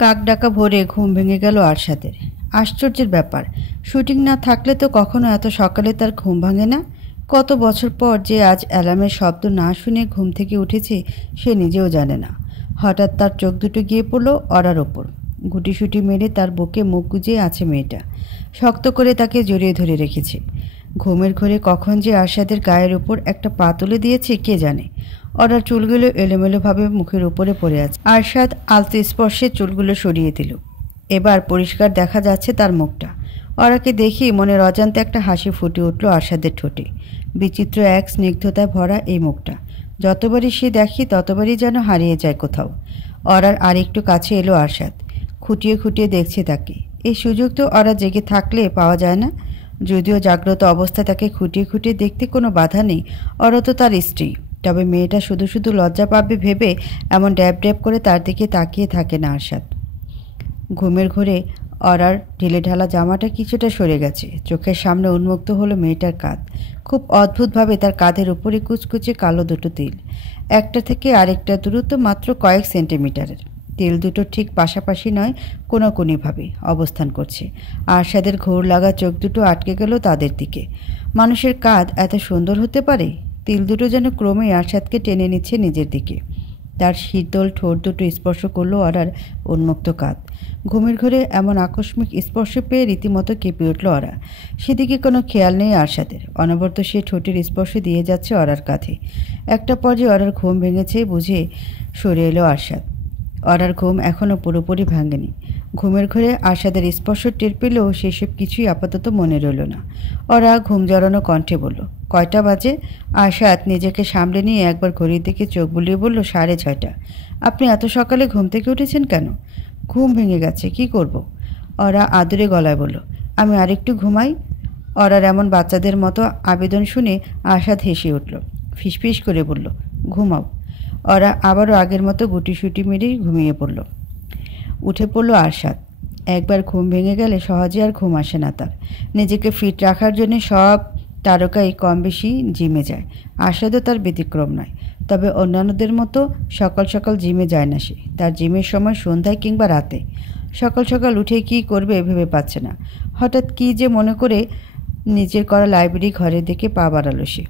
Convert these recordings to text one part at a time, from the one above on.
কাক ডাকা ভোরে ঘুম ভেঙে গেল আরশাদের। আশ্চর্যের ব্যাপার, শুটিং না থাকলে তো কখনো এত সকালে তার ঘুম ভাঙে না। কত বছর পর যে আজ অ্যালার্মের শব্দ না শুনে ঘুম থেকে উঠেছে সে নিজেও জানে না। হঠাৎ তার চোখ দুটো গিয়ে পড়ল অরার ওপর। গুটিসুটি মেরে তার বুকে মুখ গুজিয়ে আছে মেয়েটা, শক্ত করে তাকে জড়িয়ে ধরে রেখেছে। ঘুমের ঘোরে কখন যে আরশাদের গায়ের উপর একটা পা তুলে দিয়েছে কে জানে। অরার চুলগুলো এলোমেলোভাবে মুখের উপরে পড়ে আছে। আরশাদ আলতো স্পর্শে চুলগুলো সরিয়ে দিল। এবার পরিষ্কার দেখা যাচ্ছে তার মুখটা। অরাকে দেখি মনের অজান্তে একটা হাসি ফুটে উঠল আরশাদের ঠোঁটে। বিচিত্র এক স্নিগ্ধতায় ভরা এই মুখটা যতবারই সে দেখি ততবারই যেন হারিয়ে যায় কোথাও। অরার আরেকটু কাছে এলো আরশাদ, খুঁটিয়ে খুঁটিয়ে দেখছে তাকে। এই সুযোগ তো অরা জেগে থাকলে পাওয়া যায় না। যদিও জাগ্রত অবস্থায় তাকে খুঁটিয়ে খুঁটিয়ে দেখতে কোনো বাধা নেই, অরা তো তার স্ত্রী। তবে মেয়েটা শুধু শুধু লজ্জা পাবে ভেবে এমন ড্যাব ড্যাব করে তার দিকে তাকিয়ে থাকে না আরশাদ। ঘুমের ঘোরে অরার ঢিলেঢালা জামাটা কিছুটা সরে গেছে। চোখের সামনে উন্মুক্ত হলো মেয়েটার কাঁধ। খুব অদ্ভুতভাবে তার কাঁধের উপরে কুচকুচে কালো দুটো তিল, একটা থেকে আরেকটা দূরত্ব মাত্র কয়েক সেন্টিমিটারের। তিল দুটো ঠিক পাশাপাশি নয়, কোনাকুনিভাবে অবস্থান করছে। আরশাদের ঘোর লাগা চোখ দুটো আটকে গেল তাদের দিকে। মানুষের কাঁধ এত সুন্দর হতে পারে? তিল দুটো যেন ক্রমে আরশাদকে টেনে নিচ্ছে নিজের দিকে। তার শীতল ঠোঁট দুটো স্পর্শ করলো অরার উন্মুক্ত কাঁধ। ঘুমের ঘরে এমন আকস্মিক স্পর্শ পেয়ে রীতিমতো কেঁপে উঠল অরা। সেদিকে কোনো খেয়াল নেই আরশাদের। অনবরত সে ঠোঁটের স্পর্শ দিয়ে যাচ্ছে অরার কাঁধে। একটা পর্যায়ে অরার ঘুম ভেঙেছে বুঝে সরে এলো আরশাদ। অরার ঘুম এখনও পুরোপুরি ভাঙেনি। ঘুমের ঘরে আরশাদের স্পর্শ টের পেলেও সেসব কিছুই আপাতত মনে রইল না। অরা ঘুম জড়ানো কণ্ঠে বলল, কয়টা বাজে? আরশাদ নিজেকে সামলে নিয়ে একবার ঘড়ির দিকে চোখ বুলিয়ে বলল, 6:30। আপনি এত সকালে ঘুম থেকে উঠেছেন কেন? ঘুম ভেঙে গেছে, কি করব? অরা আদুরে গলায় বলল, আমি আরেকটু ঘুমাই। অরার এমন বাচ্চাদের মতো আবেদন শুনে আরশাদ হেসে উঠল, ফিসফিস করে বলল, ঘুমাও। অরা আবারও আগের মতো গুটিসুটি মেরেই ঘুমিয়ে পড়ল। উঠে পড়ল আরশাদ। একবার ঘুম ভেঙে গেলে সহজে আর ঘুম আসে না তার। নিজেকে ফিট রাখার জন্য সব তারকাই কম বেশি জিমে যায়। আরশাদও তার ব্যতিক্রম নয়। তবে অন্যান্যদের মতো সকাল সকাল জিমে যায় না সে। তার জিমের সময় সন্ধ্যায় কিংবা রাতে। সকাল সকাল উঠে কী করবে ভেবে পাচ্ছে না। হঠাৎ কী যে মনে করে নিজের করা লাইব্রেরি ঘরের দিকে পা বাড়ালো সে।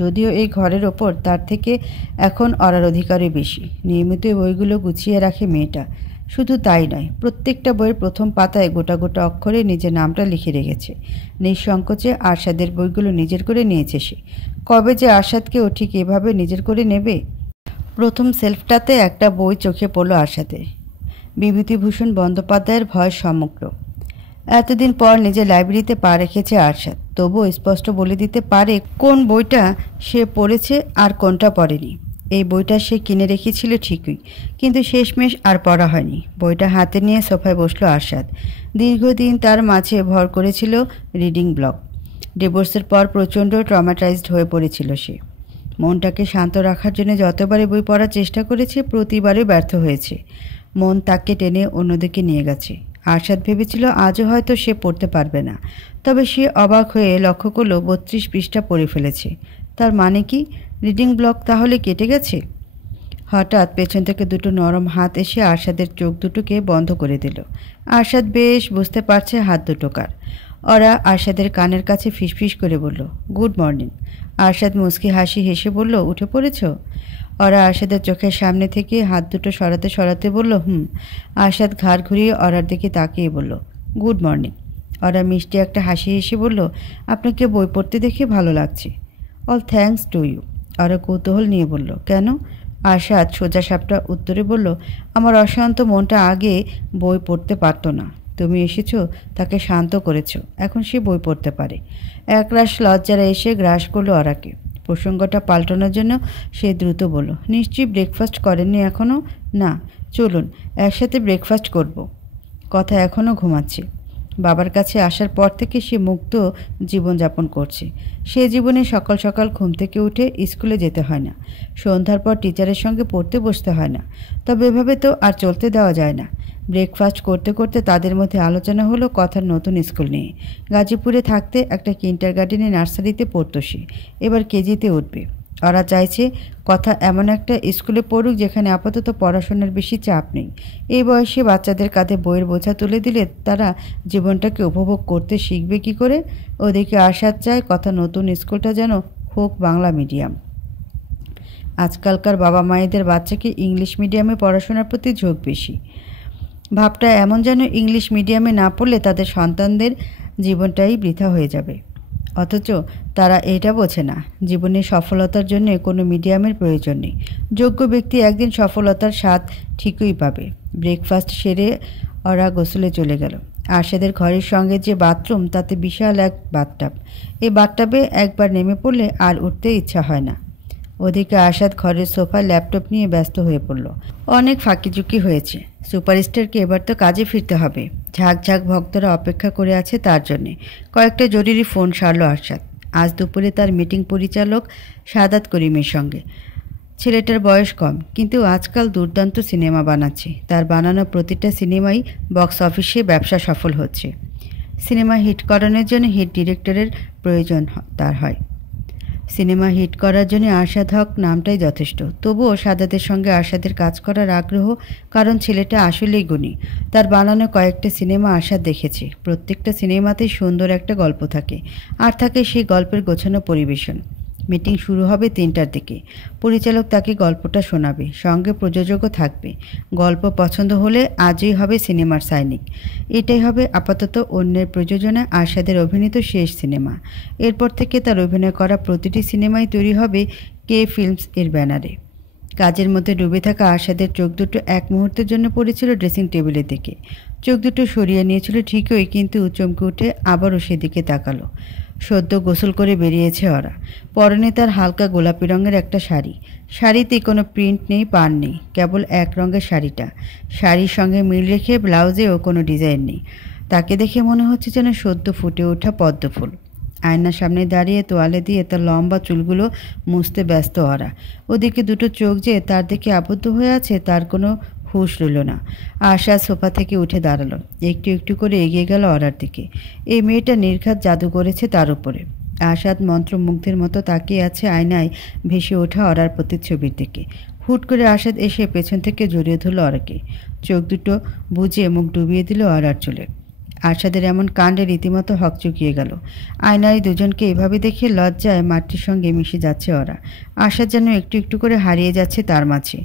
যদিও এই ঘরের ওপর তার থেকে এখন অরার অধিকারই বেশি। নিয়মিত বইগুলো গুছিয়ে রাখে মেয়েটা। শুধু তাই নয়, প্রত্যেকটা বইয়ের প্রথম পাতায় গোটা গোটা অক্ষরে নিজের নামটা লিখে রেখেছে। নিঃসংকোচে আরশাদের বইগুলো নিজের করে নিয়েছে সে। কবে যে আরশাদকেও ঠিক এভাবে নিজের করে নেবে। প্রথম সেলফটাতে একটা বই চোখে পড়ল আরশাদের, বিভূতিভূষণ বন্দ্যোপাধ্যায়ের ভয় সমগ্র। এতদিন পর নিজের লাইব্রেরিতে পা রেখেছে আরশাদ, তবুও স্পষ্ট বলে দিতে পারে কোন বইটা সে পড়েছে আর কোনটা পড়েনি। এই বইটা সে কিনে রেখেছিল ঠিকই, কিন্তু শেষমেশ আর পড়া হয়নি। বইটা হাতে নিয়ে সোফায় বসলো আরশাদ। দীর্ঘদিন তার মাঝে ভর করেছিল রিডিং ব্লক। ডিভোর্সের পর প্রচণ্ড ট্রমাটাইজড হয়ে পড়েছিল সে। মনটাকে শান্ত রাখার জন্য যতবারই বই পড়ার চেষ্টা করেছে প্রতিবারই ব্যর্থ হয়েছে। মন তাকে টেনে অন্যদিকে নিয়ে গেছে। আরশাদ ভেবেছিল আজও হয়তো সে পড়তে পারবে না। তবে সে অবাক হয়ে লক্ষ্য করল 32 পৃষ্ঠা পড়ে ফেলেছে। তার মানে কি রিডিং ব্লক তাহলে কেটে গেছে? হঠাৎ পেছন থেকে দুটো নরম হাত এসে আরশাদের চোখ দুটোকে বন্ধ করে দিল। আরশাদ বেশ বুঝতে পারছে হাত দুটো কার। ওরা আরশাদের কানের কাছে ফিসফিস করে বলল, গুড মর্নিং। আরশাদ মুচকি হাসি হেসে বলল, উঠে পড়েছ? ওরা আরশাদের চোখের সামনে থেকে হাত দুটো সরাতে সরাতে বলল, হুম। আরশাদ ঘাড় ঘুরিয়ে ওরার দিকে তাকিয়ে বলল, গুড মর্নিং। ওরা মিষ্টি একটা হাসি হেসে বলল, আপনাকে বই পড়তে দেখে ভালো লাগছে। All thanks to you. ওরা কৌতূহল নিয়ে বলল, কেন? আরশাদ সোজা সাপটা উত্তরে বলল, আমার অশান্ত মনটা আগে বই পড়তে পারত না। তুমি এসেছো, তাকে শান্ত করেছ, এখন সে বই পড়তে পারে। একরাশ লজ্জারা এসে গ্রাস করলো ওরাকে। প্রসঙ্গটা পাল্টানোর জন্য সে দ্রুত বলল, নিশ্চয়ই ব্রেকফাস্ট করেননি এখনও? না, চলুন একসাথে ব্রেকফাস্ট করব। কথা এখনও ঘুমাচ্ছে। বাবার কাছে আসার পর থেকে সে মুক্ত জীবনযাপন করছে। সে জীবনে সকাল সকাল ঘুম থেকে উঠে স্কুলে যেতে হয় না। সন্ধ্যার পর টিচারের সঙ্গে পড়তে বসতে হয় না। তবে এভাবে তো আর চলতে দেওয়া যায় না। ব্রেকফাস্ট করতে করতে তাদের মধ্যে আলোচনা হলো কথার নতুন স্কুল নিয়ে। গাজীপুরে থাকতে একটা কিন্ডারগার্টেনে নার্সারিতে পড়তো সে, এবার কেজিতে উঠবে। ওরা চাইছে কথা এমন একটা স্কুলে পড়ুক যেখানে আপাতত পড়াশোনার বেশি চাপ নেই। এই বয়সে বাচ্চাদের কাঁধে বইয়ের বোঝা তুলে দিলে তারা জীবনটাকে উপভোগ করতে শিখবে কি করে? ওদিকে আশাদ চায় কথা নতুন স্কুলটা যেন হোক বাংলা মিডিয়াম। আজকালকার বাবা মায়েদের বাচ্চাকে ইংলিশ মিডিয়ামে পড়াশোনার প্রতি ঝোঁক বেশি। ভাবটা এমন যেন ইংলিশ মিডিয়ামে না পড়লে তাদের সন্তানদের জীবনটাই বৃথা হয়ে যাবে। অথচ তারা এটা বোঝে না, জীবনের সফলতার জন্য কোনো মিডিয়ামের প্রয়োজন নেই। যোগ্য ব্যক্তি একদিন সফলতার স্বাদ ঠিকই পাবে। ব্রেকফাস্ট সেরে ওরা গোসলে চলে গেল। আরশাদের ঘরের সঙ্গে যে বাথরুম তাতে বিশাল এক বাথটাব। এই বাথটাবে একবার নেমে পড়লে আর উঠতে ইচ্ছা হয় না। ওদিকে আরশাদ ঘরের সোফায় ল্যাপটপ নিয়ে ব্যস্ত হয়ে পড়ল। অনেক ফাঁকিঝুঁকি হয়েছে, সুপারস্টারকে এবার তো কাজে ফিরতে হবে। ঝাঁক ভক্তরা অপেক্ষা করে আছে তার জন্যে। কয়েকটা জরুরি ফোন সারল আরশাদ। আজ দুপুরে তার মিটিং পরিচালক সাদাত করিমের সঙ্গে। ছেলেটার বয়স কম, কিন্তু আজকাল দুর্দান্ত সিনেমা বানাচ্ছে। তার বানানো প্রতিটা সিনেমাই বক্স অফিসে ব্যবসা সফল হচ্ছে। সিনেমা হিট করানোর জন্য হিট ডিরেক্টরের প্রয়োজন তার হয়। সিনেমা হিট করার জন্য আরশাদ হক নামটাই যথেষ্ট। তবুও সাদাতের সঙ্গে আরশাদের কাজ করার আগ্রহ, কারণ ছেলেটা আসলেই গুণী। তার বানানো কয়েকটা সিনেমা আরশাদ দেখেছে। প্রত্যেকটা সিনেমাতেই সুন্দর একটা গল্প থাকে, আর থাকে সেই গল্পের গোছানো পরিবেশন। মিটিং শুরু হবে ৩টার দিকে। পরিচালক তাকে গল্পটা শোনাবে, সঙ্গে প্রযোজকও থাকবে। গল্প পছন্দ হলে আজই হবে সিনেমার সাইনিং। এটাই হবে আপাতত অন্যের প্রযোজনায় আরশাদের অভিনীত শেষ সিনেমা। এরপর থেকে তার অভিনয় করা প্রতিটি সিনেমাই তৈরি হবে কে ফিল্মস এর ব্যানারে। কাজের মধ্যে ডুবে থাকা আরশাদের চোখ দুটো এক মুহূর্তের জন্য পড়েছিল ড্রেসিং টেবিলের দিকে। চোখ দুটো সরিয়ে নিয়েছিল ঠিকই, কিন্তু চমকে উঠে আবারও সেদিকে তাকালো। সদ্য গোসল করে বেরিয়েছে ওরা। পরনে তার হালকা গোলাপি রঙের একটা শাড়ি। শাড়িতে কোনো প্রিন্ট নেই, পাড় নেই, কেবল এক রঙের শাড়িটা। শাড়ির সঙ্গে মিল রেখে ব্লাউজেও কোনো ডিজাইন নেই। তাকে দেখে মনে হচ্ছে যেন সদ্য ফুটে ওঠা পদ্মফুল। আয়নার সামনে দাঁড়িয়ে তোয়ালে দিয়ে তার লম্বা চুলগুলো মুছতে ব্যস্ত ওরা। ওদিকে দুটো চোখ যে তার দিকে আবদ্ধ হয়ে আছে তার কোনো হুঁশ রইল না। আরশাদ সোফা থেকে উঠে দাঁড়ালো, একটু একটু করে এগিয়ে গেল ওরার দিকে। এই মেয়েটা নির্ঘাত জাদু করেছে তার উপরে। আরশাদ মন্ত্রমুগ্ধের মতো তাকিয়ে আছে আয়নায় ভেসে ওঠা ওরার প্রতিচ্ছবির দিকে। হুট করে আরশাদ এসে পেছন থেকে জড়িয়ে ধরল ওরাকে। চোখ দুটো বুজে মুখ ডুবিয়ে দিল ওরার চুলে। আরশাদের এমন কাণ্ডে রীতিমতো হকচকিয়ে গেল। আয়নায় দুজনকে এভাবে দেখে লজ্জায় মাটির সঙ্গে মিশে যাচ্ছে ওরা। আরশাদ যেন একটু একটু করে হারিয়ে যাচ্ছে তার মাঝে।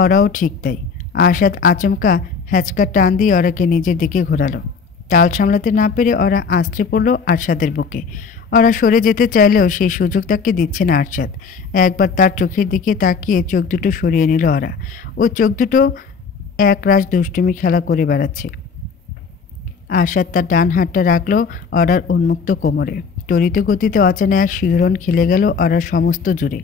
ওরাও ঠিক তাই। আরশাদ আচমকা হ্যাচকা টান দিয়ে ওরাকে নিজের দিকে ঘোরালো। তাল সামলাতে না পেরে ওরা আছড়ে পড়ল আরশাদের বুকে। ওরা সরে যেতে চাইলেও সেই সুযোগ তাকে দিচ্ছে না আরশাদ। একবার তার চোখের দিকে তাকিয়ে চোখ দুটো সরিয়ে নিল ওরা। ও চোখ দুটো এক রাশ দুষ্টুমি খেলা করে বেড়াচ্ছে। আরশাদ তার ডান হাতটা রাখল ওরার উন্মুক্ত কোমরে। তড়িৎ গতিতে অচেনা এক শিহরণ খেলে গেল ওরার সমস্ত জুড়ে।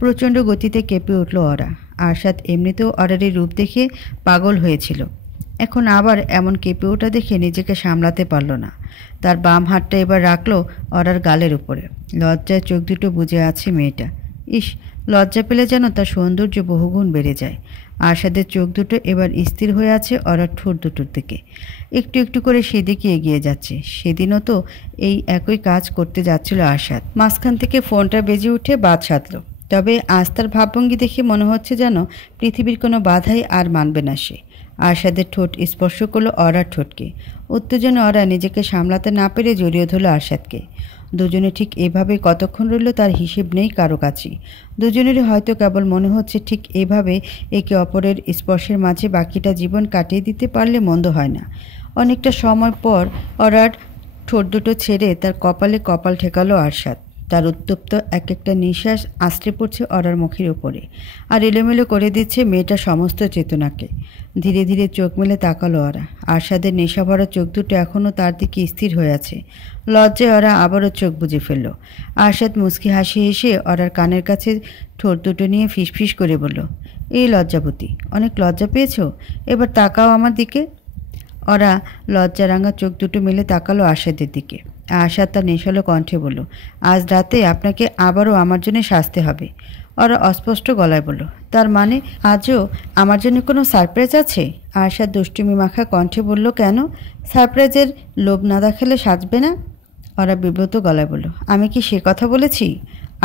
প্রচণ্ড গতিতে কেঁপে উঠল ওরা। আরশাদ এমনিতেও ওরারই রূপ দেখে পাগল হয়েছিল, এখন আবার এমন কেঁপে ওঠা দেখে নিজেকে সামলাতে পারল না। তার বাম হাতটা এবার রাখল ওরার গালের উপরে। লজ্জায় চোখ দুটো বুজে আছে মেয়েটা। ইস, লজ্জা পেলে যেন তার সৌন্দর্য বহুগুণ বেড়ে যায়। আরশাদের চোখ দুটো এবার স্থির হয়ে আছে ওরার ঠোঁট দুটোর দিকে। একটু একটু করে সেদিকে এগিয়ে যাচ্ছে। সেদিনও তো এই একই কাজ করতে যাচ্ছিল আরশাদ। মাঝখান থেকে ফোনটা বেজে উঠে বাদ সাধল। তবে আজ তার ভাবভঙ্গি দেখে মনে হচ্ছে যেন পৃথিবীর কোনো বাধাই আর মানবে না সে। আরশাদের ঠোঁট স্পর্শ করলো ওরার ঠোঁটকে। উত্তেজনা ওরা নিজেকে সামলাতে না পেরে জড়িয়ে ধরল আরশাদকে। দুজনে ঠিক এভাবে কতক্ষণ রইল তার হিসেব নেই কারো কাছেই। দুজনেরই হয়তো কেবল মনে হচ্ছে ঠিক এভাবে একে অপরের স্পর্শের মাঝে বাকিটা জীবন কাটিয়ে দিতে পারলে মন্দ হয় না। অনেকটা সময় পর ওরার ঠোঁট দুটো ছেড়ে তার কপালে কপাল ঠেকালো আরশাদ। তার উত্তপ্ত এক একটা নিঃশ্বাস আছড়ে পড়ছে ওরার মুখের উপরে, আর এলোমেলো করে দিচ্ছে মেয়েটার সমস্ত চেতনাকে। ধীরে ধীরে চোখ মেলে তাকালো ওরা। আরশাদের নেশাভরা চোখ দুটো এখনও তার দিকে স্থির হয়ে আছে। লজ্জায় ওরা আবারও চোখ বুজে ফেলল। আরশাদ মুচকি হাসি হেসে ওরার কানের কাছে ঠোঁট দুটো নিয়ে ফিসফিস করে বলল, এই লজ্জাবতী, অনেক লজ্জা পেয়েছো? এবার তাকাও আমার দিকে। ওরা লজ্জারাঙা চোখ দুটো মেলে তাকালো আরশাদের দিকে। আরশাদ তার নেশালো কণ্ঠে বলল, আজ রাতে আপনাকে আবারও আমার জন্য সাজতে হবে। ওরা অস্পষ্ট গলায় বলল, তার মানে আজও আমার জন্য কোনো সারপ্রাইজ আছে? আরশাদ দুষ্টুমি মাখা কণ্ঠে বলল, কেন? সারপ্রাইজের লোভ না দেখালে সাজবে না? ওরা বিব্রত গলায় বলল, আমি কি সে কথা বলেছি?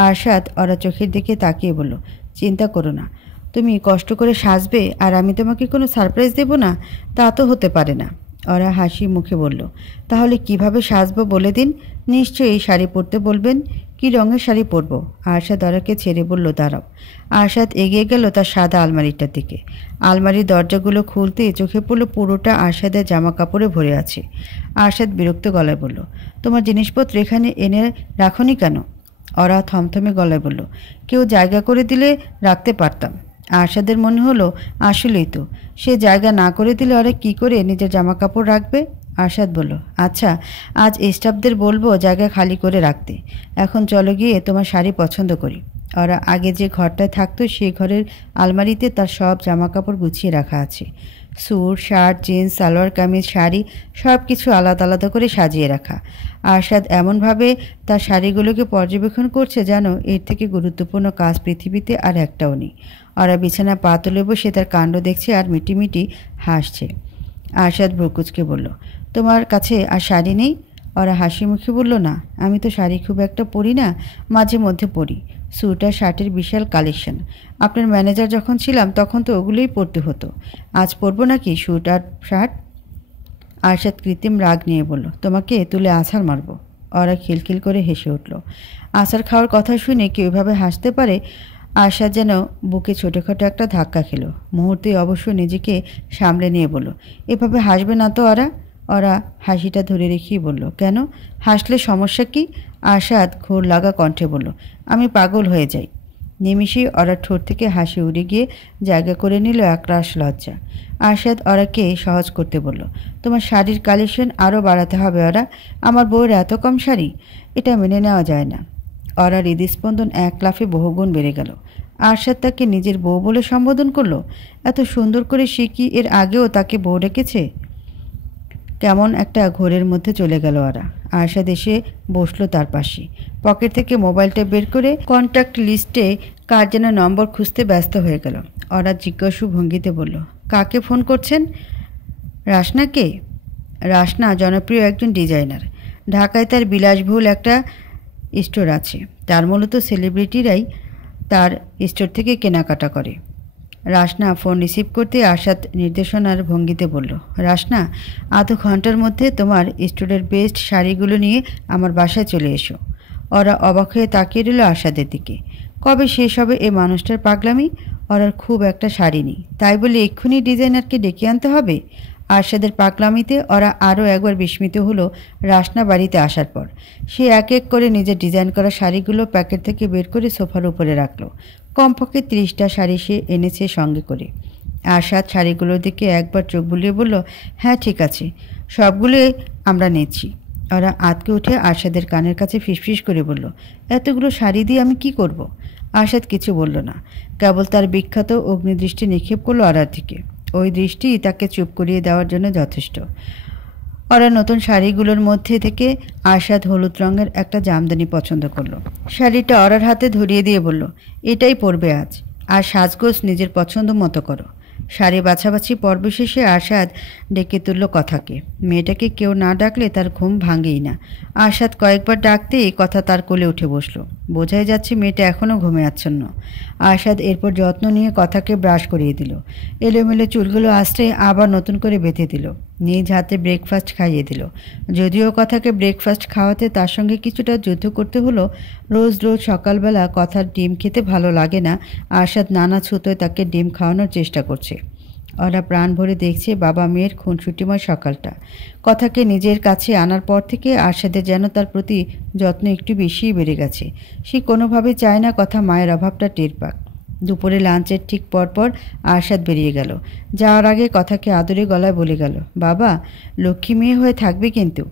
আরশাদ ওরা চোখের দিকে তাকিয়ে বলল, চিন্তা করো না, তুমি কষ্ট করে সাজবে আর আমি তোমাকে কোনো সারপ্রাইজ দেব না, তা তো হতে পারে না। ওরা হাসি মুখে বলল, তাহলে কিভাবে সাজবো বলে দিন। নিশ্চয়ই শাড়ি পরতে বলবেন। কি রঙের শাড়ি পরবো? আরশাদ ওরাকে ছেড়ে বলল, দাঁড়াও। আরশাদ এগিয়ে গেল তার সাদা আলমারিটার দিকে। আলমারির দরজাগুলো খুলতে চোখে পড়ল পুরোটা আরশাদের জামা কাপড়ে ভরে আছে। আরশাদ বিরক্ত গলায় বলল, তোমার জিনিসপত্র এখানে এনে রাখনি কেন? ওরা থমথমে গলায় বলল, কেউ জায়গা করে দিলে রাখতে পারতাম। আরশাদের মনে হলো আসলেই তো, সে জায়গা না করে দিলে ওরা কি করে নিজের জামা কাপড় রাখবে। আরশাদ বলল, আচ্ছা, আজ স্টাফদের বলবো জায়গা খালি করে রাখতে। এখন চলো গিয়ে তোমার শাড়ি পছন্দ করি। ওরা আগে যে ঘরটায় থাকতো সেই ঘরের আলমারিতে তার সব জামা কাপড় গুছিয়ে রাখা আছে। Suit, shirt, jeans, salwar kameez, sari সব কিছু আলাদা আলাদা করে সাজিয়ে রাখা। আরশাদ এমনভাবে তার শাড়িগুলোকে পর্যবেক্ষণ করছে যেন এর থেকে গুরুত্বপূর্ণ কাজ পৃথিবীতে আর একটাও নেই। ওরা বিছানা পা তুলে বসে তার কাণ্ড দেখছে আর মিটিমিটি হাসছে। আরশাদ ভ্রুকুচকে বলল, তোমার কাছে আর শাড়ি নেই? ওরা হাসি মুখে বলল, না, আমি তো শাড়ি খুব একটা পরি না, মাঝে মধ্যে পরি। স্যুট আর শার্টের বিশাল কালেকশন। আপনার ম্যানেজার যখন ছিলাম তখন তো ওগুলোই পরতে হতো। আজ পরবো নাকি স্যুট আর শার্ট? আরশাদ কৃত্রিম রাগ নিয়ে বলল, তোমাকে তুলে আছাড় মারব। ওরা খিলখিল করে হেসে উঠল। আছাড় খাওয়ার কথা শুনে কেউ এভাবে হাসতে পারে? আরশাদ যেন বুকে ছোটোখাটো একটা ধাক্কা খেল। মুহূর্তে অবশ্য নিজেকে সামলে নিয়ে বলল, এভাবে হাসবে না তো ওরা? ওরা হাসিটা ধরে রেখেই বলল, কেন, হাসলে সমস্যা কি? আরশাদ ঘোর লাগা কণ্ঠে বলল, আমি পাগল হয়ে যাই। নিমিষেই ওরা ঠোঁট থেকে হাসি উড়ে গিয়ে জায়গা করে নিল একরাশ লজ্জা। আরশাদ ওরাকে সহজ করতে বলল, তোমার শাড়ির কালেকশন আরও বাড়াতে হবে ওরা। আমার বউয়ের এত কম শাড়ি, এটা মেনে নেওয়া যায় না। ওরা হৃদস্পন্দন এক লাফে বহুগুণ বেড়ে গেল। আরশাদ তাকে নিজের বউ বলে সম্বোধন করলো। এত সুন্দর করে সে কি এর আগেও তাকে বউ রেখেছে? কেমন একটা ঘোরের মধ্যে চলে গেল ওরা। আরশাদ এসে বসলো তার পাশে। পকেট থেকে মোবাইলটা বের করে কন্ট্যাক্ট লিস্টে কার যেন নম্বর খুঁজতে ব্যস্ত হয়ে গেল। ওরা জিজ্ঞাসু ভঙ্গিতে বলল, কাকে ফোন করছেন? রাশনাকে? রাশনা জনপ্রিয় একজন ডিজাইনার। ঢাকায় তার বিলাসবহুল একটা স্টোর আছে। তার মূলত সেলিব্রিটিরাই তার স্টোর থেকে কেনাকাটা করে। রাশনা ফোন রিসিভ করতে আরশাদ নির্দেশনার ভঙ্গিতে বলল, রাশনা, আধা ঘন্টার মধ্যে তোমার স্টোরের বেস্ট শাড়িগুলো নিয়ে আমার বাসায় চলে এসো। ওরা অবাক হয়ে তাকিয়ে রইল আরশাদের দিকে। কবে শেষ হবে এ মানুষটার পাগলামি? ওরার খুব একটা শাড়ি নেই, তাই বলে এক্ষুনি ডিজাইনারকে ডেকে আনতে হবে? আরশাদের পাগলামিতে ওরা আরও একবার বিস্মিত হলো রাশনা বাড়িতে আসার পর। সে এক এক করে নিজের ডিজাইন করা শাড়িগুলো প্যাকেট থেকে বের করে সোফার উপরে রাখলো। কমপক্ষে 30টা শাড়ি সে এনেছে সঙ্গে করে। আরশাদ শাড়িগুলোর দিকে একবার চোখ বুলিয়ে বলল, হ্যাঁ ঠিক আছে, সবগুলোই আমরা নিচ্ছি। ওরা আতকে উঠে আরশাদের কানের কাছে ফিসফিস করে বলল, এতগুলো শাড়ি দিয়ে আমি কি করব? আরশাদ কিছু বলল না, কেবল তার বিখ্যাত অগ্নিদৃষ্টি নিক্ষেপ করলো ওরার দিকে। ওই দৃষ্টি তাকে চুপ করিয়ে দেওয়ার জন্য যথেষ্ট। ওরা নতুন শাড়িগুলোর মধ্যে থেকে আরশাদ হলুদ রঙের একটা জামদানি পছন্দ করলো। শাড়িটা ওরার হাতে ধরিয়ে দিয়ে বলল, এটাই পরবে আজ, আর সাজগোজ নিজের পছন্দ মতো করো। শাড়ি বাছাবাছি পর্ব শেষে আরশাদ ডেকে তুলল কথাকে। মেয়েটাকে কেউ না ডাকলে তার ঘুম ভাঙেই না। আরশাদ কয়েকবার ডাকতেই কথা তার কোলে উঠে বসলো। বোঝাই যাচ্ছে মেয়েটা এখনও ঘুমে আচ্ছন্ন। আরশাদ এরপর যত্ন নিয়ে কথাকে ব্রাশ করিয়ে দিল। এলোমেলো চুলগুলো আশ্রয়ে আবার নতুন করে বেঁধে দিল। নিজ হাতে ব্রেকফাস্ট খাইয়ে দিল। যদিও কথাকে ব্রেকফাস্ট খাওয়াতে তার সঙ্গে কিছুটা যুদ্ধ করতে হলো। রোজ রোজ সকালবেলা কথার ডিম খেতে ভালো লাগে না। আরশাদ নানা ছুতোয় তাকে ডিম খাওয়ানোর চেষ্টা করছে। ওরা প্রাণ ভরে দেখছে বাবা মেয়ের খুনসুটিময় সকালটা। কথাকে নিজের কাছে আনার পর থেকে আরশাদের যেন তার প্রতি যত্ন একটু বেশিই বেড়ে গেছে। সে কোনোভাবে চায় না কথা মায়ের অভাবটা টের পাক। দুপুরে লাঞ্চের ঠিক পরপর আরশাদ বেরিয়ে গেল। যাওয়ার আগে কথাকে আদরে গলায় বলে গেল, বাবা, লক্ষ্মী মেয়ে হয়ে থাকবে কিন্তু।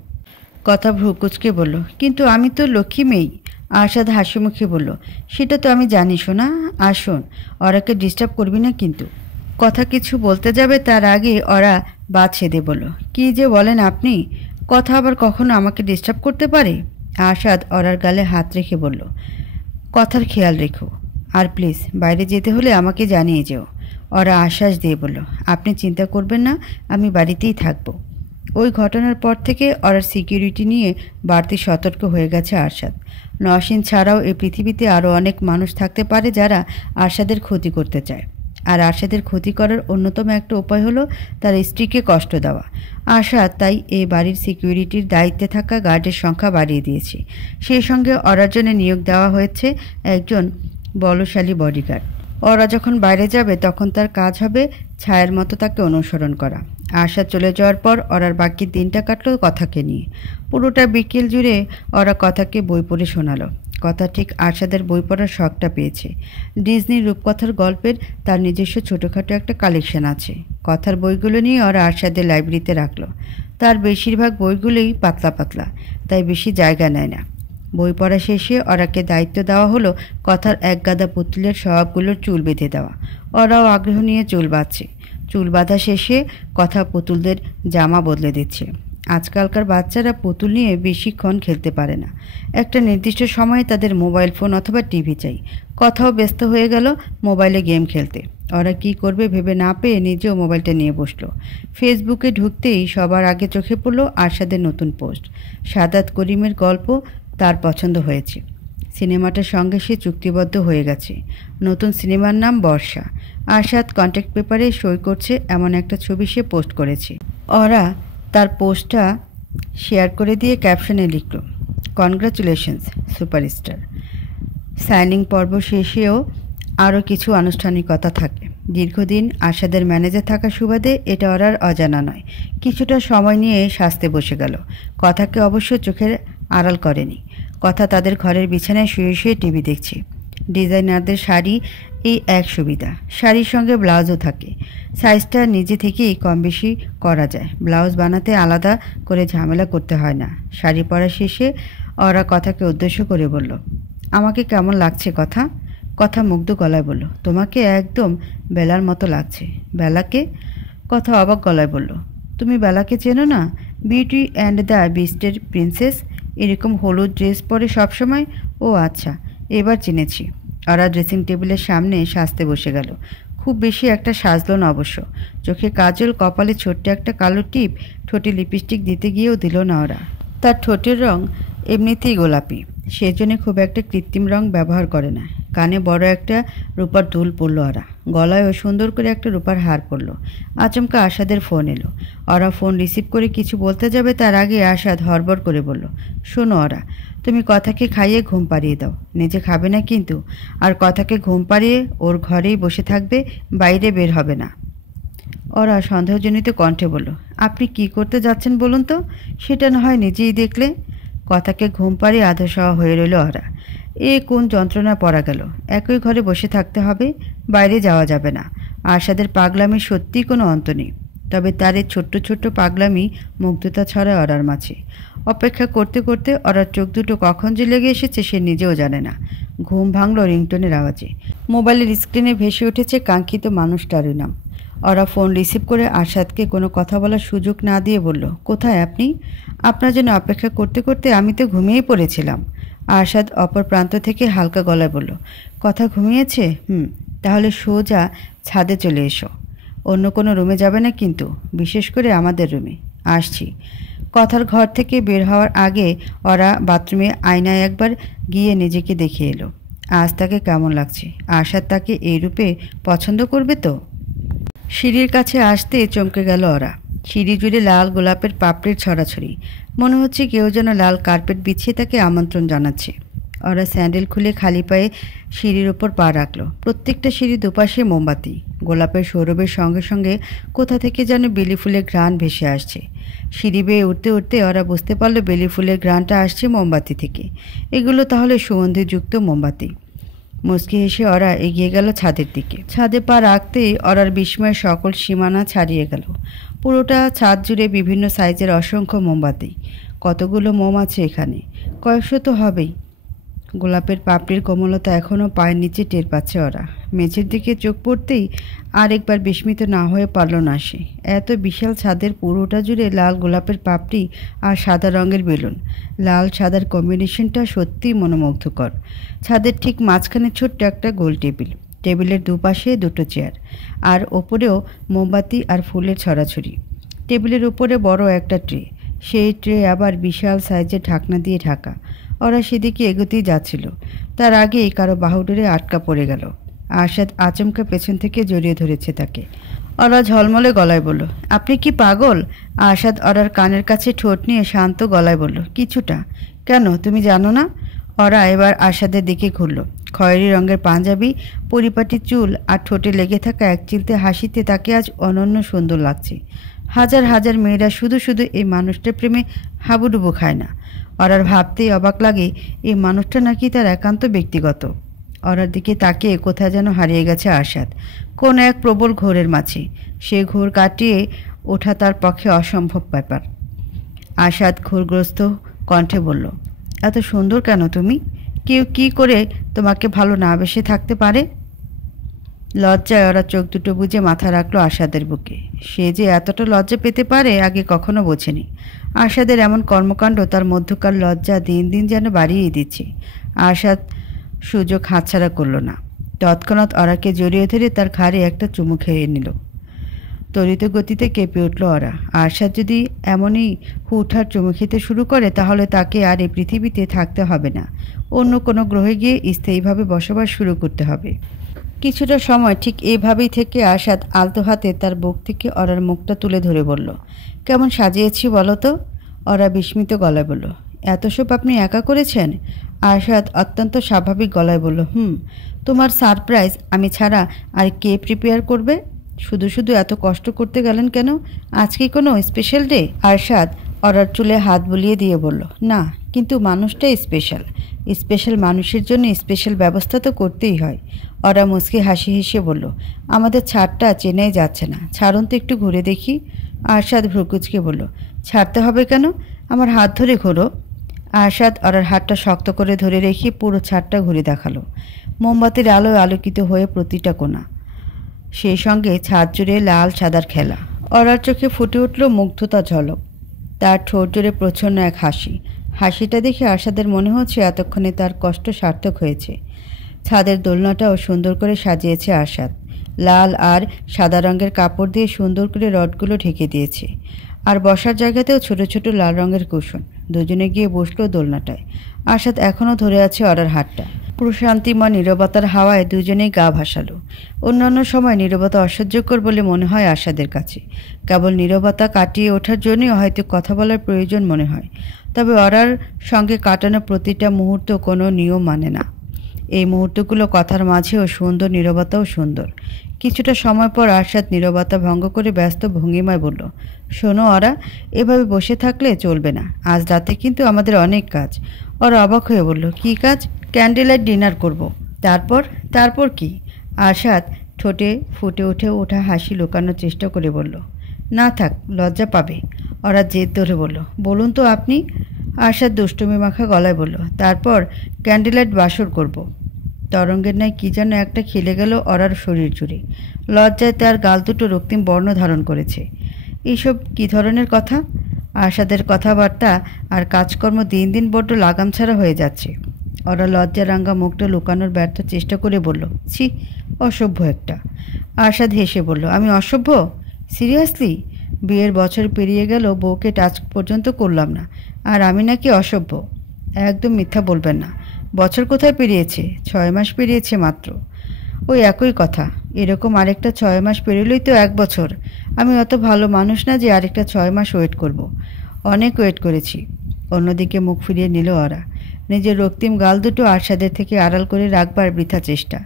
কথা ভ্রুকুচকে বলল, কিন্তু আমি তো লক্ষ্মী মেয়েই। আরশাদ হাসি মুখে বলল, সেটা তো আমি জানি শোনা। আর শোন, ওরাকে ডিস্টার্ব করবি না কিন্তু। কথা কিছু বলতে যাবে তার আগে ওরা বাদ ছেদে বলল, কী যে বলেন আপনি, কথা আবার কখনো আমাকে ডিস্টার্ব করতে পারে? আরশাদ ওরার গালে হাত রেখে বলল, কথার খেয়াল রেখো, আর প্লিজ বাইরে যেতে হলে আমাকে জানিয়ে যেও। ওরা আশ্বাস দিয়ে বলল, আপনি চিন্তা করবেন না, আমি বাড়িতেই থাকবো। ওই ঘটনার পর থেকে ওরার সিকিউরিটি নিয়ে বাড়তি সতর্ক হয়ে গেছে আরশাদ। নওশিন ছাড়াও এই পৃথিবীতে আরও অনেক মানুষ থাকতে পারে যারা আরশাদের ক্ষতি করতে চায়। আর আরশাদের ক্ষতি করার অন্যতম একটা উপায় হলো তার স্ত্রীকে কষ্ট দেওয়া। আরশাদ তাই এই বাড়ির সিকিউরিটির দায়িত্বে থাকা গার্ডের সংখ্যা বাড়িয়ে দিয়েছে। সেই সঙ্গে ওরার জন্য নিয়োগ দেওয়া হয়েছে একজন বলশালী বডিগার্ড। ওরা যখন বাইরে যাবে তখন তার কাজ হবে ছায়ার মতো তাকে অনুসরণ করা। আরশাদ চলে যাওয়ার পর ওরার বাকি দিনটা কাটলো কথাকে নিয়ে। পুরোটা বিকেল জুড়ে ওরা কথাকে বই পড়ে শোনালো। কথা ঠিক আরশাদের বই পড়ার শখটা পেয়েছে। ডিজনির রূপকথার গল্পের তার নিজস্ব ছোটোখাটো একটা কালেকশন আছে। কথার বইগুলো নিয়ে ওরা আরশাদের লাইব্রেরিতে রাখলো। তার বেশিরভাগ বইগুলোই পাতলা পাতলা, তাই বেশি জায়গা নেয় না। বই পড়া শেষে ওরাকে দায়িত্ব দেওয়া হলো কথার এক গাদা পুতুলের সবগুলোর চুল বেঁধে দেওয়া। ওরাও আগ্রহ নিয়ে চুল বাঁধছে। চুল বাঁধা শেষে কথা পুতুলদের জামা বদলে দিচ্ছে। আজকালকার বাচ্চারা পুতুল নিয়ে বেশিক্ষণ খেলতে পারে না। একটা নির্দিষ্ট সময়ে তাদের মোবাইল ফোন অথবা টিভি চাই। কথাও ব্যস্ত হয়ে গেল মোবাইলে গেম খেলতে। ওরা কি করবে ভেবে না পেয়ে নিজেও মোবাইলটা নিয়ে বসলো। ফেসবুকে ঢুকতেই সবার আগে চোখে পড়লো আরশাদের নতুন পোস্ট। সাদাত করিমের গল্প তার পছন্দ হয়েছে। সিনেমাটার সঙ্গে সে চুক্তিবদ্ধ হয়ে গেছে। নতুন সিনেমার নাম বর্ষা। আরশাদ কন্ট্যাক্ট পেপারে সই করছে এমন একটা ছবি সে পোস্ট করেছে। ওরা তার পোস্টটা শেয়ার করে দিয়ে ক্যাপশনে লিখল, কনগ্রাচুলেশনস সুপারস্টার। সাইনিং পর্ব শেষেও আরও কিছু আনুষ্ঠানিকতা থাকে। দীর্ঘদিন আরশাদের ম্যানেজার থাকা সুবাদে এটা ওরার অজানা নয়। কিছুটা সময় নিয়ে সাজতে বসে গেল। কথাকে অবশ্য চোখের আড়াল করেনি। কথা তাদের ঘরের বিছানায় শুয়ে শুয়ে টিভি দেখছে। ডিজাইনারদের শাড়ি এই এক সুবিধা, শাড়ির সঙ্গে ব্লাউজও থাকে। সাইজটা নিজে থেকেই কম বেশি করা যায়। ব্লাউজ বানাতে আলাদা করে ঝামেলা করতে হয় না। শাড়ি পরা শেষে ওরা কথাকে উদ্দেশ্য করে বলল, আমাকে কেমন লাগছে কথা? কথা মুগ্ধ গলায় বলল, তোমাকে একদম বেলার মতো লাগছে। বেলাকে? কথা অবাক গলায় বলল, তুমি বেলাকে চেনো না? বিউটি অ্যান্ড দ্য বিস্টের প্রিন্সেস, এরকম হলুদ ড্রেস পরে সবসময়। ও আচ্ছা, এবার চিনেছি। ওরা ড্রেসিং টেবিলের সামনে সাজতে বসে গেল। খুব বেশি একটা সাজল না অবশ্য। চোখে কাজল, কপালে ছোট্ট একটা কালো টিপ, ঠোঁটে লিপস্টিক দিতে গিয়েও দিল না ওরা। তার ঠোঁটের রং এমনিতেই গোলাপি, সেজন্য খুব একটা কৃত্রিম রং ব্যবহার করে না। কানে বড় একটা রূপার দুল পরল ওরা। গলায়ও সুন্দর করে একটা রূপার হার পরল। আচমকা আশাদের ফোন এলো। ওরা ফোন রিসিভ করে কিছু বলতে যাবে তার আগে আশাদ হড়বড় করে বলল, শোনো ওরা, তুমি কথাকে খাইয়ে ঘুম পাড়িয়ে দাও। নিজে খাবে না কিন্তু। আর কথাকে ঘুম পাড়িয়ে ওর ঘরেই বসে থাকবে, বাইরে বের হবে না। ওরা সন্দেহজনিত কণ্ঠে বলল, আপনি কি করতে যাচ্ছেন বলুন তো? সেটা না হয় নিজেই দেখলে। কথাকে ঘুম পাড়িয়ে আধশোয়া হয়ে রইল ওরা। এ কোন যন্ত্রণা পড়া গেল। একই ঘরে বসে থাকতে হবে, বাইরে যাওয়া যাবে না। আরশাদের পাগলামির সত্যিই কোনো অন্ত নেই। তবে তার এই ছোট্ট ছোট্ট পাগলামি মুগ্ধতা ছড়ায় ওরার মাঝে। অপেক্ষা করতে করতে ওরার চোখ দুটো কখন যে লেগে এসেছে সে নিজেও জানে না। ঘুম ভাঙল রিংটোনের আওয়াজে। মোবাইলের স্ক্রিনে ভেসে উঠেছে কাঙ্ক্ষিত মানুষটারই নাম। ওরা ফোন রিসিভ করে আরশাদকে কোনো কথা বলার সুযোগ না দিয়ে বলল, কোথায় আপনি? আপনার জন্য অপেক্ষা করতে করতে আমি তো ঘুমিয়েই পড়েছিলাম। আরশাদ অপর প্রান্ত থেকে হালকা গলায় বলল, কথা ঘুমিয়েছে? তাহলে সোজা ছাদে চলে এসো। অন্য কোনো রুমে যাবে না কিন্তু, বিশেষ করে আমাদের রুমে। আসছি। কথার ঘর থেকে বের হওয়ার আগে ওরা বাথরুমে আয়নায় একবার গিয়ে নিজেকে দেখে এলো। আজ তাকে কেমন লাগছে? আরশাদ তাকে এই রূপে পছন্দ করবে তো? সিঁড়ির কাছে আসতে চমকে গেল ওরা। সিঁড়ি জুড়ে লাল গোলাপের পাপড়ির ছড়াছড়ি। মনে হচ্ছে কেউ যেন লাল কার্পেট বিছিয়ে তাকে আমন্ত্রণ জানাচ্ছে। ওরা স্যান্ডেল খুলে খালি পায়ে সিঁড়ির ওপর পা রাখলো। প্রত্যেকটা সিঁড়ি দুপাশে মোমবাতি। গোলাপের সৌরভের সঙ্গে সঙ্গে কোথা থেকে যেন বেলি ফুলের ঘ্রাণ ভেসে আসছে। সিঁড়ি বেয়ে উঠতে উঠতে ওরা বুঝতে পারলো বেলি ফুলের ঘ্রাণটা আসছে মোমবাতি থেকে। এগুলো তাহলে সুগন্ধিযুক্ত মোমবাতি। মুচকি হেসে ওরা এগিয়ে গেল ছাদের দিকে। ছাদে পা রাখতেই ওরার বিস্ময়ের সকল সীমানা ছাড়িয়ে গেল। পুরোটা ছাদ জুড়ে বিভিন্ন সাইজের অসংখ্য মোমবাতি। কতগুলো মোম আছে এখানে? কয়েকশো তো হবেই। গোলাপের পাপড়ির কোমলতা এখনও পায়ের নিচে টের পাচ্ছে ওরা। মেঝের দিকে চোখ পড়তেই আরেকবার বিস্মিত না হয়ে পারল না সে। এত বিশাল ছাদের পুরোটা জুড়ে লাল গোলাপের পাপড়ি আর সাদা রঙের বেলুন। লাল সাদার কম্বিনেশনটা সত্যিই মনোমুগ্ধকর। ছাদের ঠিক মাঝখানে ছোট্ট একটা গোল টেবিল। টেবিলের দুপাশে দুটো চেয়ার, আর ওপরেও মোমবাতি আর ফুলের ছড়াছড়ি। টেবিলের উপরে বড় একটা ট্রে। সেই ট্রে আবার বিশাল সাইজের ঢাকনা দিয়ে ঢাকা। ওরা সেদিকে এগোতেই যাচ্ছিল, তার আগেই কারো বাহু ধরে আটকা পড়ে গেল। আরশাদ আচমকা পেছন থেকে জড়িয়ে ধরেছে তাকে। ওরা ঝলমলে গলায় বলল, আপনি কি পাগল? আরশাদ ওরার কানের কাছে ঠোঁট নিয়ে শান্ত গলায় বলল, কিছুটা। কেন, তুমি জানো না? ওরা এবার আরশাদের দিকে ঘুরল। খয়েরি রঙের পাঞ্জাবি, পরিপাটি চুল আর ঠোঁটে লেগে থাকা এক চিলতে হাসিতে তাকে আজ অনন্য সুন্দর লাগছে। হাজার হাজার মেয়েরা শুধু শুধু এই মানুষটার প্রেমে হাবুডুবু খায় না। ওরার ভাবতেই অবাক লাগে এই মানুষটা নাকি তার একান্ত ব্যক্তিগত। ওরার দিকে তাকিয়ে কোথায় যেন হারিয়ে গেছে আরশাদ, কোন এক প্রবল ঘোরের মাঝে। সে ঘোর কাটিয়ে ওঠা তার পক্ষে অসম্ভব ব্যাপার। আরশাদ ঘোরগ্রস্ত কণ্ঠে বলল, এত সুন্দর কেন তুমি? কেউ কি করে তোমাকে ভালো না বেসে থাকতে পারে? লজ্জায় ওরা চোখ দুটো বুজে মাথা রাখলো আরশাদের বুকে। সে যে এতটা লজ্জা পেতে পারে আগে কখনো বোঝেনি। আরশাদের এমন কর্মকাণ্ড তার মধ্যকার লজ্জা দিন দিন যেন বাড়িয়েই দিচ্ছে। আরশাদ সুযোগ হাতছাড়া করল না। তৎক্ষণাৎ ওরাকে জড়িয়ে ধরে তার ঘাড়ে একটা চুমু খেয়ে নিল। তড়িৎ গতিতে কেঁপে উঠল ওরা। আরশাদ যদি এমনই হুটহাট চুমু খেতে শুরু করে তাহলে তাকে আর এই পৃথিবীতে থাকতে হবে না, অন্য কোনো গ্রহে গিয়ে স্থায়ীভাবে বসবাস শুরু করতে হবে। কিছুটা সময় ঠিক এইভাবেই থেকে আরশাদ আলতো হাতে তার বুক থেকে ওরার মুখটা তুলে ধরে বলল, কেমন সাজিয়েছি বলো তো? ওরা বিস্মিত গলায় বলল, এত সব আপনি একা করেছেন? আরশাদ অত্যন্ত স্বাভাবিক গলায় বলল, তোমার সারপ্রাইজ আমি ছাড়া আর কে প্রিপেয়ার করবে? শুধু শুধু এত কষ্ট করতে গেলেন কেন? আজকে কোনো স্পেশাল ডে? আরশাদ ওরার চুলে হাত বুলিয়ে দিয়ে বলল, না, কিন্তু মানুষটাই স্পেশাল। স্পেশাল মানুষের জন্য স্পেশাল ব্যবস্থা তো করতেই হয়। ওরা মুচকি হাসি হেসে বলল, আমাদের ছাদটা চেনাই যাচ্ছে না, ছাড়ুন তো একটু ঘুরে দেখি। আরশাদ ভ্রুকুচকে বলল, ছাড়তে হবে কেন? আমার হাত ধরে ঘোরো। আরশাদ ওরার হাতটা শক্ত করে ধরে রেখে পুরো ছাদটা ঘুরে দেখালো। মোমবাতির আলোয় আলোকিত হয়ে প্রতিটা কোণা, সেই সঙ্গে ছাদ জুড়ে লাল সাদার খেলা। ওরার চোখে ফুটে উঠল মুগ্ধতা ঝলক। তার ঠোঁট জুড়ে প্রচ্ছন্ন এক হাসি। হাসিটা দেখে আরশাদের মনে হচ্ছে এতক্ষণে তার কষ্ট সার্থক হয়েছে। ছাদের দোলনাটাও সুন্দর করে সাজিয়েছে আরশাদ। লাল আর সাদা রঙের কাপড় দিয়ে সুন্দর করে রডগুলো ঢেকে দিয়েছে। আর বসার জায়গাতেও ছোট ছোট লাল রঙের কুশন। দুজনে গিয়ে বসলো দোলনাটায়। আরশাদ এখনও ধরে আছে ওরার হাতটা। প্রশান্তিময় নীরবতার হাওয়ায় দুজনেই গা ভাসালো। অন্যান্য সময় নীরবতা অসহ্যকর বলে মনে হয় আরশাদের কাছে। কেবল নীরবতা কাটিয়ে ওঠার জন্যই হয়তো কথা বলার প্রয়োজন মনে হয়। তবে ওরার সঙ্গে কাটানো প্রতিটা মুহূর্ত কোনো নিয়ম মানে না। এই মুহূর্তগুলো কথার মাঝেও সুন্দর, নীরবতাও সুন্দর। কিছুটা সময় পর আরশাদ নীরবতা ভঙ্গ করে ব্যস্ত ভঙ্গিমায় বলল, শোনো ওরা, এভাবে বসে থাকলে চলবে না। আজ রাতে কিন্তু আমাদের অনেক কাজ। ওরা অবাক হয়ে বলল, কী কাজ? ক্যান্ডেল লাইট ডিনার করব। তারপর কি? আরশাদ ঠোঁটে ফুটে ওঠা হাসি লুকানোর চেষ্টা করে বলল, না থাক, লজ্জা পাবে। ওরা জেদ ধরে বলল, বলুন তো আপনি। আরশাদ দুষ্টুমি মাখা গলায় বলল, তারপর ক্যান্ডেল লাইট বাসর করব। তরঙ্গের ন্যায় কী যেন একটা খেলে গেল ওরার শরীর জুড়ে। লজ্জায় তার গাল দুটো রক্তিম বর্ণ ধারণ করেছে। এইসব কী ধরনের কথা? আরশাদের কথাবার্তা আর কাজকর্ম দিন দিন বড্ড লাগাম ছাড়া হয়ে যাচ্ছে। ওরা লজ্জা রাঙ্গা মুখটা লুকানোর ব্যর্থ চেষ্টা করে বলল, ছি, অসভ্য একটা। আরশাদ হেসে বলল, আমি অসভ্য? সিরিয়াসলি? বিয়ের বছর পেরিয়ে গেল, বউকে টাচ পর্যন্ত করলাম না, আর আমি নাকি অসভ্য? একদম মিথ্যা বলবেন না। বছর কোথায় পেরিয়েছে? 6 মাস পেরিয়েছে মাত্র। ওই একই কথা। এরকম আরেকটা 6 মাস পেরোলেই তো 1 বছর। আমি অত ভালো মানুষ না যে আরেকটা 6 মাস ওয়েট করব। অনেক ওয়েট করেছি। অন্যদিকে মুখ ফিরিয়ে নিল ওরা। নিজের রক্তিম গাল দুটো আরশাদের থেকে আড়াল করে রাখবার বৃথা চেষ্টা।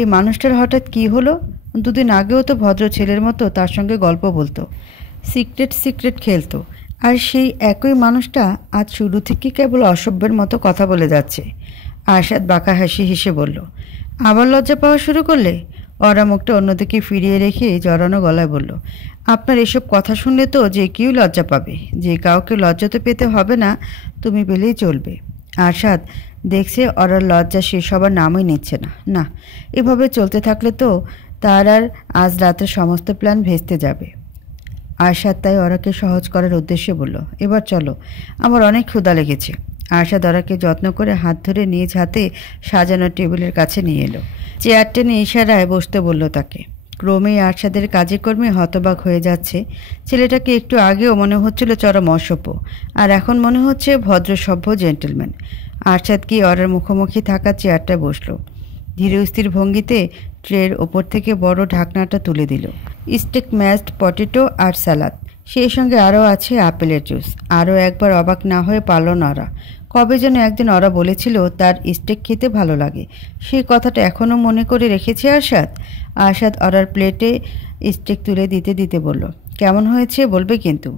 এই মানুষটার হঠাৎ কি হলো? 2 দিন আগেও তো ভদ্র ছেলের মতো তার সঙ্গে গল্প বলতো, সিক্রেট খেলতো। আর সেই একই মানুষটা আজ শুরু থেকে কেবল অসভ্যের মতো কথা বলে যাচ্ছে। আরশাদ বাঁকা হাসি হেসে বলল, আবার লজ্জা পাওয়া শুরু করলে? ওরা মুখটা অন্যদিকে ফিরিয়ে রেখে জড়ানো গলায় বলল, আপনার এসব কথা শুনলে তো যে কেউ লজ্জা পাবে। যে কাউকে লজ্জা তো পেতে হবে না, তুমি পেলেই চলবে। আরশাদ দেখছে ওরার লজ্জা শেষ হবার নামই নিচ্ছে না। না, এভাবে চলতে থাকলে তো তার আর আজ রাতের সমস্ত প্ল্যান ভেস্তে যাবে। আরশাদ তাই ওরাকে সহজ করার উদ্দেশ্যে বলল, এবার চলো, আমার অনেক ক্ষুধা লেগেছে। আরশাদ ওরাকে যত্ন করে হাত ধরে নিজ হাতে সাজানো টেবিলের কাছে নিয়ে এলো। চেয়ার টেনে ইশারায় বসতে বলল তাকে। ক্রমেই আরশাদের কাজে কর্মে হতবাক হয়ে যাচ্ছে। ছেলেটাকে একটু আগেও মনে হচ্ছিল চরম অসভ্য, আর এখন মনে হচ্ছে ভদ্র সভ্য জেন্টেলম্যান। আরশাদ কি অরার মুখোমুখি থাকা চেয়ারটায় বসলো। ধীরে স্থির ভঙ্গিতে ট্রের ওপর থেকে বড় ঢাকনাটা তুলে দিল। স্টেক, ম্যাশড পটেটো আর স্যালাড, সেই সঙ্গে আরও আছে আপেলের জুস। আরও একবার অবাক না হয়ে পারল না ওরা। কবে যেন একদিন ওরা বলেছিল তার স্টেক খেতে ভালো লাগে। সেই কথাটা এখনও মনে করে রেখেছে আরশাদ। আরশাদ ওরার প্লেটে স্টেক তুলে দিতে দিতে বলল, কেমন হয়েছে বলবে কিন্তু।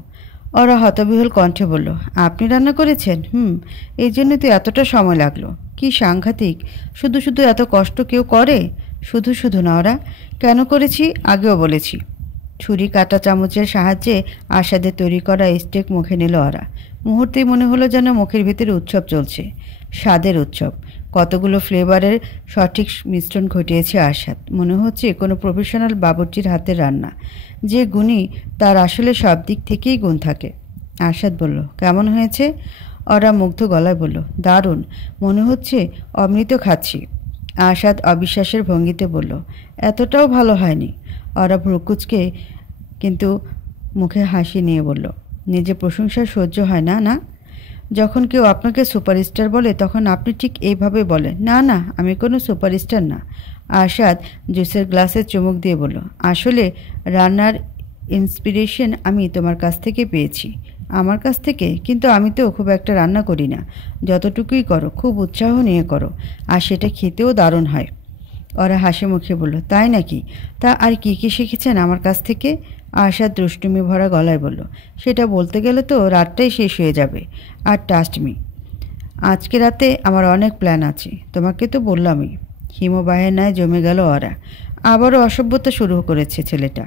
ওরা হতবিহ্বল কণ্ঠে বলল, আপনি রান্না করেছেন? এই জন্য তো এতটা সময় লাগলো। কি সাংঘাতিক! শুধু শুধু এত কষ্ট কেউ করে? শুধু শুধু না ওরা, কেন করেছি আগেও বলেছি। ছুরি কাঁটা চামচের সাহায্যে আরশাদের তৈরি করা স্টেক মুখে নিল ওরা। মুহূর্তেই মনে হলো যেন মুখের ভিতরে উৎসব চলছে, স্বাদের উৎসব। কতগুলো ফ্লেভারের সঠিক মিশ্রণ ঘটিয়েছে আরশাদ। মনে হচ্ছে কোনো প্রফেশনাল বাবুর্চির হাতের রান্না। যে গুণী তার আসলে সব দিক থেকেই গুণ থাকে। আরশাদ বলল, কেমন হয়েছে? ওরা মুগ্ধ গলায় বলল, দারুণ, মনে হচ্ছে অমৃত খাচ্ছি। আরশাদ অবিশ্বাসের ভঙ্গিতে বলল, এতটাও ভালো হয়নি। ওরা ভ্রুকুচকে কিন্তু মুখে হাসি নিয়ে বলল, নিজে প্রশংসা সহ্য হয় না না? যখন কেউ আপনাকে সুপারস্টার বলে তখন আপনি ঠিক এইভাবে বলেন, না না, আমি কোনো সুপারস্টার না। আরশাদ জুসের গ্লাসে চুমুক দিয়ে বলল, আসলে রান্নার ইন্সপিরেশন আমি তোমার কাছ থেকে পেয়েছি। আমার কাছ থেকে? কিন্তু আমি তো খুব একটা রান্না করি না। যতটুকুই করো খুব উৎসাহ নিয়ে করো, আর সেটা খেতেও দারুণ হয়। ওরা হাসি মুখে বলল, তাই নাকি? তা আর কি কি শিখেছেন আমার কাছ থেকে? আরশাদ দুষ্টুমি ভরা গলায় বলল, সেটা বলতে গেলে তো রাতটাই শেষ হয়ে যাবে। আর ট্রাস্ট মি, আজকে রাতে আমার অনেক প্ল্যান আছে। তোমাকে তো বললামই। হিমবাহের ন্যায় জমে গেল ওরা। আবারও অসভ্যতা শুরু করেছে ছেলেটা।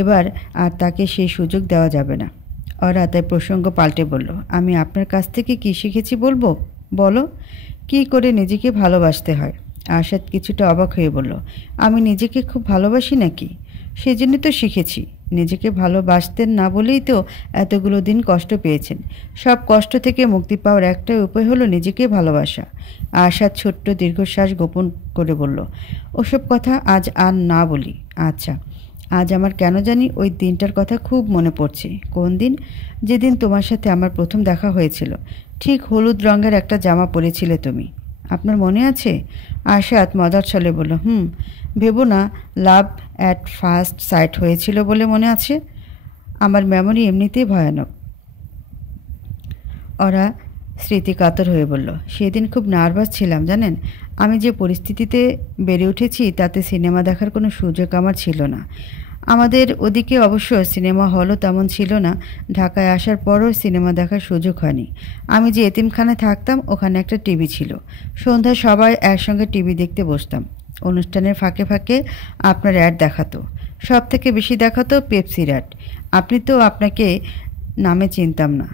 এবার আর তাকে সেই সুযোগ দেওয়া যাবে না। ওরা তাই প্রসঙ্গ পাল্টে বলল, আমি আপনার কাছ থেকে কি শিখেছি বলবো? বলো। কি করে নিজেকে ভালোবাসতে হয়। আরশাদ কিছুটা অবাক হয়ে বলল, আমি নিজেকে খুব ভালোবাসি নাকি? সেজন্য তো শিখেছি। নিজেকে ভালোবাসতেন না বলেই তো এতগুলো দিন কষ্ট পেয়েছেন। সব কষ্ট থেকে মুক্তি পাওয়ার একটাই উপায় হলো নিজেকে ভালোবাসা। আরশাদ ছোট্ট দীর্ঘশ্বাস গোপন করে বলল, ওসব কথা আজ আর না বলি। আচ্ছা, আজ আমার কেন জানি ওই দিনটার কথা খুব মনে পড়ছে। কোন দিন? যেদিন তোমার সাথে আমার প্রথম দেখা হয়েছিল। ঠিক হলুদ রঙের একটা জামা পরেছিলে তুমি। আপনার মনে আছে? আরশাদ মজার ছলে বলল, ভেবো না লাভ অ্যাট ফার্স্ট সাইট হয়েছিল বলে মনে আছে। আমার মেমোরি এমনিতেই ভয়ানক। ওরা স্মৃতিকাতর হয়ে বলল, সেদিন খুব নার্ভাস ছিলাম জানেন। আমি যে পরিস্থিতিতে বেড়ে উঠেছি তাতে সিনেমা দেখার কোনো সুযোগ আমার ছিল না। আমাদের ওদিকে অবশ্য সিনেমা হলও তেমন ছিল না। ঢাকায় আসার পরও সিনেমা দেখার সুযোগ হয়নি। আমি যে এতিমখানায় থাকতাম ওখানে একটা টিভি ছিল। সন্ধ্যায় সবাই একসঙ্গে টিভি দেখতে বসতাম। অনুষ্ঠানের ফাঁকে ফাঁকে আপনার অ্যাড দেখাতো। সব থেকে বেশি দেখাতো পেপসির অ্যাড। আপনি তো আপনাকে নামে চিনতাম না,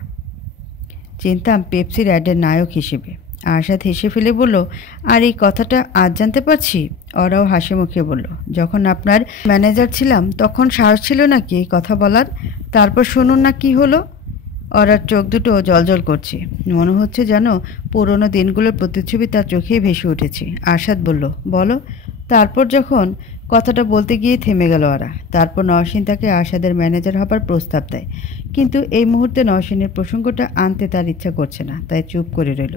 চিনতাম পেপসির অ্যাডের নায়ক হিসেবে। আরশাদ হেসে ফেলে বলল, আর এই কথাটা আজ জানতে পারছি? ওরাও হাসি মুখে বলল, যখন আপনার ম্যানেজার ছিলাম তখন সাহস ছিল নাকি এই কথা বলার? তারপর শুনুন না কি হলো। ওরার চোখ দুটো জলজল করছে। মনে হচ্ছে যেন পুরোনো দিনগুলোর প্রতিচ্ছবি তার চোখেই ভেসে উঠেছে। আরশাদ বলল, বলো। তারপর যখন কথাটা বলতে গিয়ে থেমে গেল ওরা। তারপর নওশীন তাকে আরশাদের ম্যানেজার হবার প্রস্তাব দেয়। কিন্তু এই মুহূর্তে নওশীনের প্রসঙ্গটা আনতে তার ইচ্ছা করছে না, তাই চুপ করে রইল।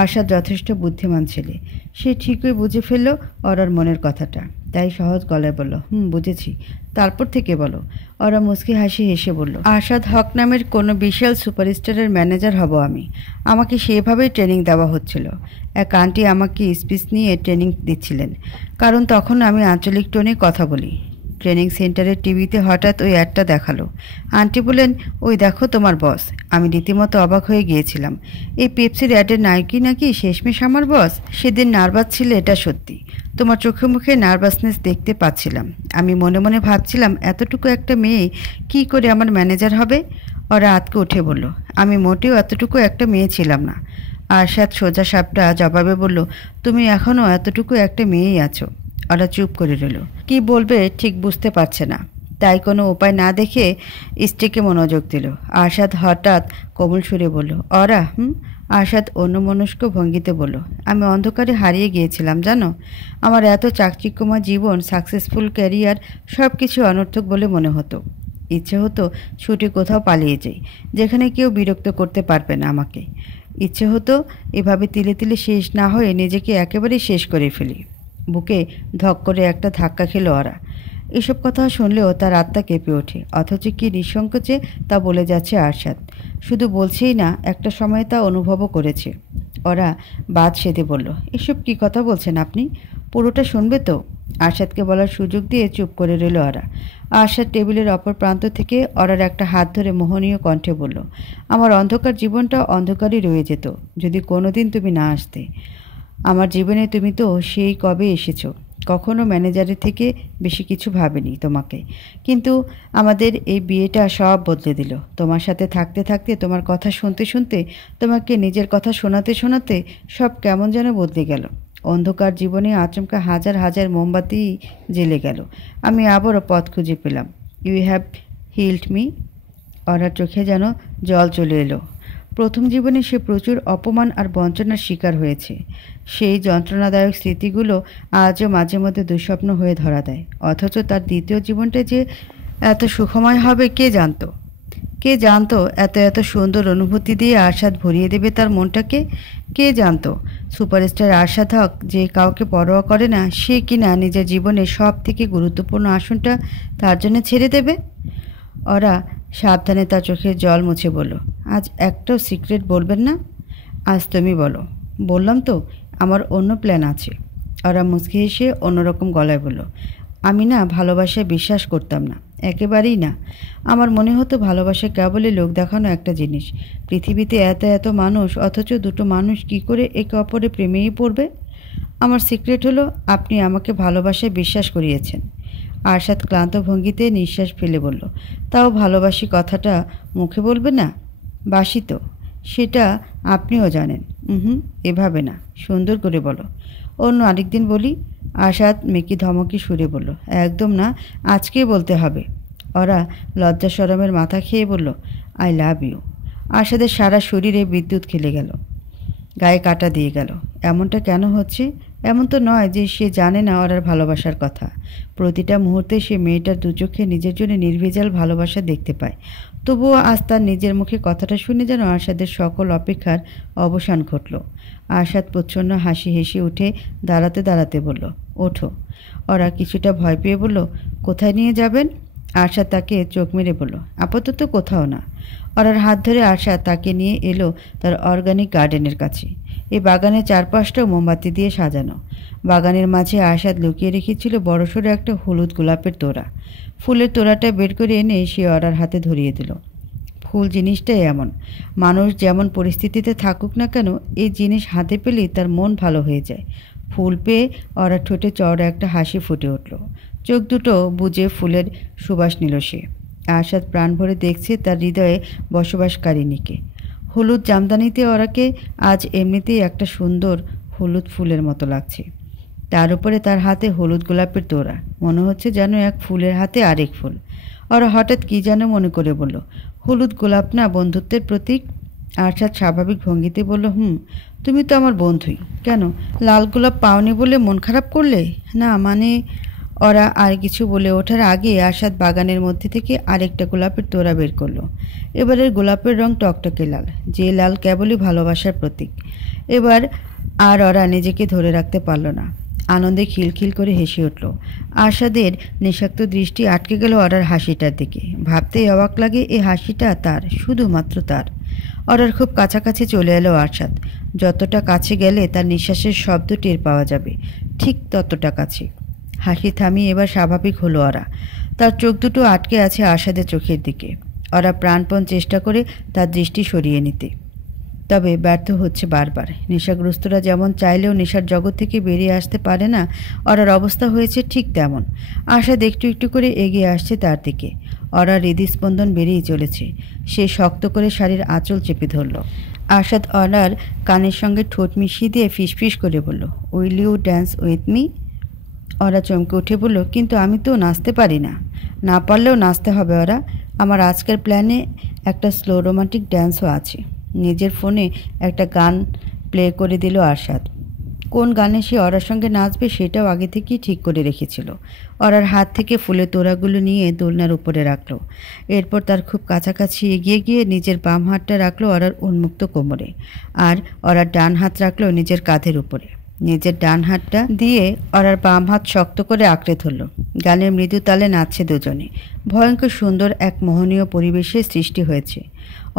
আরশাদ যথেষ্ট বুদ্ধিমান ছেলে। সে ঠিকই বুঝে ফেলল ওরার মনের কথাটা, তাই সহজ গলায় বলল, বুঝেছি। তারপর থেকে বলো। ওরা মুচকি হাসি হেসে বলল, আরশাদ হক নামের কোনো বিশাল সুপারস্টারের ম্যানেজার হব আমি। আমাকে সেভাবেই ট্রেনিং দেওয়া হচ্ছিল। এক আন্টি আমাকে স্পিচ নিয়ে ট্রেনিং দিচ্ছিলেন, কারণ তখন আমি আঞ্চলিক টোনে কথা বলি। ট্রেনিং সেন্টারের টিভিতে হঠাৎ ওই অ্যাডটা দেখালো। আন্টি বলেন, ওই দেখো তোমার বস। আমি রীতিমতো অবাক হয়ে গিয়েছিলাম। এই পেপসির অ্যাডের নায়কই নাকি শেষমেশ আমার বস। সেদিন নার্ভাস ছিল, এটা সত্যি। তোমার চোখে মুখে নার্ভাসনেস দেখতে পাচ্ছিলাম। আমি মনে মনে ভাবছিলাম, এতটুকু একটা মেয়ে কি করে আমার ম্যানেজার হবে? ওরা আতকে উঠে বলল, আমি মোটেও এতটুকু একটা মেয়ে ছিলাম না। আরশাদ সোজা সাপটা জবাবে বলল, তুমি এখনও এতটুকু একটা মেয়েই আছো। ওরা চুপ করে রইল। কি বলবে ঠিক বুঝতে পারছে না, তাই কোনো উপায় না দেখে স্ত্রীকে মনোযোগ দিল। আরশাদ হঠাৎ কোমল সুরে বলল, ওরা আরশাদ অন্যমনস্ক ভঙ্গিতে বলল, আমি অন্ধকারে হারিয়ে গিয়েছিলাম জানো। আমার এত চাকচিক্যময় জীবন, সাকসেসফুল ক্যারিয়ার, সব কিছু অনর্থক বলে মনে হতো। ইচ্ছে হতো ছুটি কোথাও পালিয়ে যাই, যেখানে কেউ বিরক্ত করতে পারবে না আমাকে। ইচ্ছে হতো এভাবে তিলে তিলে শেষ না হয়ে নিজেকে একেবারেই শেষ করে ফেলি। বুকে ধক করে একটা ধাক্কা খেল ওরা। এসব কথা শুনলেও তার আত্মা কেঁপে ওঠে, অথচ কি নিঃসংকোচে তা বলে যাচ্ছে আরশাদ। শুধু বলছেই না, একটা সময় তা অনুভবও করেছে। ওরা বাদ সেধে বলল, এসব কি কথা বলছেন আপনি? পুরোটা শুনবে তো? আরশাদকে বলার সুযোগ দিয়ে চুপ করে রইল ওরা। আরশাদ টেবিলের অপর প্রান্ত থেকে ওরার একটা হাত ধরে মোহনীয় কণ্ঠে বলল, আমার অন্ধকার জীবনটা অন্ধকারই রয়ে যেত যদি কোনোদিন তুমি না আসতে। আমার জীবনে তুমি তো সেই কবে এসেছো। কখনো ম্যানেজারের থেকে বেশি কিছু ভাবিনি তোমাকে, কিন্তু আমাদের এই বিয়েটা সব বদলে দিল। তোমার সাথে থাকতে থাকতে, তোমার কথা শুনতে শুনতে, তোমাকে নিজের কথা শোনাতে শোনাতে সব কেমন যেন বদলে গেল। অন্ধকার জীবনে আচমকা হাজার হাজার মোমবাতি জ্বেলে গেল। আমি আবারও পথ খুঁজে পেলাম। You have healed me. ওনার চোখে যেন জল চলে এলো। প্রথম জীবনে সে প্রচুর অপমান আর বঞ্চনার শিকার হয়েছে। সেই যন্ত্রণাদায়ক স্মৃতিগুলো আজও মাঝে মধ্যে দুঃস্বপ্ন হয়ে ধরা দেয়। অথচ তার দ্বিতীয় জীবনটা যে এত সুখময় হবে কে জানতো? কে জানতো এত এত সুন্দর অনুভূতি দিয়ে আরশাদ ভরিয়ে দেবে তার মনটাকে? কে জানতো সুপারস্টার আরশাদ হক যে কাউকে পরোয়া করে না, সে কিনা নিজের জীবনের সব থেকে গুরুত্বপূর্ণ আসনটা তার জন্য ছেড়ে দেবে? ওরা সাবধানে তার চোখের জল মুছে বলল, আজ একটাও সিক্রেট বলবেন না? আজ তুমি বলো। বললাম তো, আমার অন্য প্ল্যান আছে। ওরা মুচকি হেসে অন্যরকম গলায় বলল, আমি না ভালোবাসায় বিশ্বাস করতাম না, একেবারেই না। আমার মনে হতো ভালোবাসা কেবলই লোক দেখানো একটা জিনিস। পৃথিবীতে এত এত মানুষ, অথচ দুটো মানুষ কি করে একে অপরের প্রেমেই পড়বে? আমার সিক্রেট হলো আপনি আমাকে ভালোবাসায় বিশ্বাস করিয়েছেন। আরশাদ ক্লান্ত ভঙ্গিতে নিঃশ্বাস ফেলে বলল, তাও ভালোবাসি কথাটা মুখে বলবে না? বাসি তো, সেটা আপনিও জানেন। হুম, এভাবে না, সুন্দর করে বলো। অন্য আরেকদিন বলি। আরশাদ মেকি ধমকি সুরে বলল, একদম না, আজকেই বলতে হবে। ওরা লজ্জা শরমের মাথা খেয়ে বলল, আই লাভ ইউ। আরশাদের সারা শরীরে বিদ্যুৎ খেলে গেল, গায়ে কাটা দিয়ে গেল। এমনটা কেন হচ্ছে? এমন তো নয় যে সে জানে না ওরার ভালোবাসার কথা। প্রতিটা মুহূর্তে সে মেয়েটার দুচোখে নিজের জন্য নির্ভেজাল ভালোবাসা দেখতে পায়। তবুও আজ তার নিজের মুখে কথাটা শুনে যেন আরশাদের সকল অপেক্ষার অবসান ঘটল। আরশাদ প্রচ্ছন্ন হাসি হেসে উঠে দাঁড়াতে দাঁড়াতে বলল, ওঠো। ওরা কিছুটা ভয় পেয়ে বলল, কোথায় নিয়ে যাবেন? আরশাদ তাকে চোখ মেরে বলল, আপাতত কোথাও না। ওরার হাত ধরে আরশাদ তাকে নিয়ে এলো তার অর্গানিক গার্ডেনের কাছে। এই বাগানের চারপাশটাও মোমবাতি দিয়ে সাজানো। বাগানের মাঝে আরশাদ লুকিয়ে রেখেছিল বড়সড় একটা হলুদ গোলাপের তোড়া। ফুলের তোড়াটা বের করে এনে সে ওরার হাতে ধরিয়ে দিল। ফুল জিনিসটাই এমন, মানুষ যেমন পরিস্থিতিতে থাকুক না কেন, এই জিনিস হাতে পেলেই তার মন ভালো হয়ে যায়। ফুল পেয়ে ওরা ঠোঁটে চওড়া একটা হাসি ফুটে উঠল। চোখ দুটো বুজে ফুলের সুবাস নিল সে। আরশাদ প্রাণ ভরে দেখছে তার হৃদয়ে বসবাসকারিণীকে। হলুদ জামদানিতে ওরাকে আজ এমনিতেই একটা সুন্দর হলুদ ফুলের মতো লাগছে। তার উপরে তার হাতে হলুদ গোলাপের তোড়া, মনে হচ্ছে যেন এক ফুলের হাতে আরেক ফুল। ওরা হঠাৎ কী যেন মনে করে বলল, হলুদ গোলাপ না বন্ধুত্বের প্রতীক? আরশাদ স্বাভাবিক ভঙ্গিতে বলল, তুমি তো আমার বন্ধুই, কেন লাল গোলাপ পাওনি বলে মন খারাপ করলে? না মানে। ওরা আর কিছু বলে ওঠার আগে আরশাদ বাগানের মধ্যে থেকে আরেকটা গোলাপের তোড়া বের করলো। এবারের গোলাপের রং টকটকে লাল, যে লাল কেবলই ভালোবাসার প্রতীক। এবার আর ওরা নিজেকে ধরে রাখতে পারল না, আনন্দে খিলখিল করে হেসে উঠল। আরশাদের নিঃশব্দ দৃষ্টি আটকে গেল ওরার হাসিটার দিকে। ভাবতেই অবাক লাগে, এই হাসিটা তার, শুধুমাত্র তার। ওরার খুব কাছাকাছি চলে এলো আরশাদ। যতটা কাছে গেলে তার নিঃশ্বাসের শব্দ টের পাওয়া যাবে, ঠিক ততটা কাছে। হাসি থামিয়ে এবার স্বাভাবিক হলো ওরা। তার চোখ দুটো আটকে আছে আরশাদের চোখের দিকে। ওরা প্রাণপণ চেষ্টা করে তার দৃষ্টি সরিয়ে নিতে, তবে ব্যর্থ হচ্ছে বারবার। নেশাগ্রস্তরা যেমন চাইলেও নেশার জগৎ থেকে বেরিয়ে আসতে পারে না, ওরার অবস্থা হয়েছে ঠিক তেমন। আরশাদ একটু একটু করে এগিয়ে আসছে তার দিকে। ওরার হৃদস্পন্দন বেড়েই চলেছে। সে শক্ত করে শাড়ির আঁচল চেপে ধরল। আরশাদ ওরার কানের সঙ্গে ঠোঁট মিশিয়ে দিয়ে ফিসফিস করে বলল, will you dance with me? ওরা চমকে উঠে বলল, কিন্তু আমি তো নাচতে পারি না। না পারলেও নাচতে হবে ওরা। আমার আজকের প্ল্যানে একটা স্লো রোমান্টিক ড্যান্সও আছে। নিজের ফোনে একটা গান প্লে করে দিল আরশাদ। কোন গানে সে অরার সঙ্গে নাচবে সেটাও আগে থেকেই ঠিক করে রেখেছিল। অরার হাত থেকে ফুলের তোড়াগুলো নিয়ে দোলনার উপরে রাখলো। এরপর তার খুব কাছাকাছি এগিয়ে গিয়ে নিজের বাম হাতটা রাখলো অরার উন্মুক্ত কোমরে, আর অরার ডান হাত রাখলো নিজের কাঁধের উপরে। নিজের ডান হাতটা দিয়ে অরার বাম হাত শক্ত করে আঁকড়ে ধরল। গানের মৃদু তালে নাচছে দুজনে। ভয়ঙ্কর সুন্দর এক মোহনীয় পরিবেশের সৃষ্টি হয়েছে।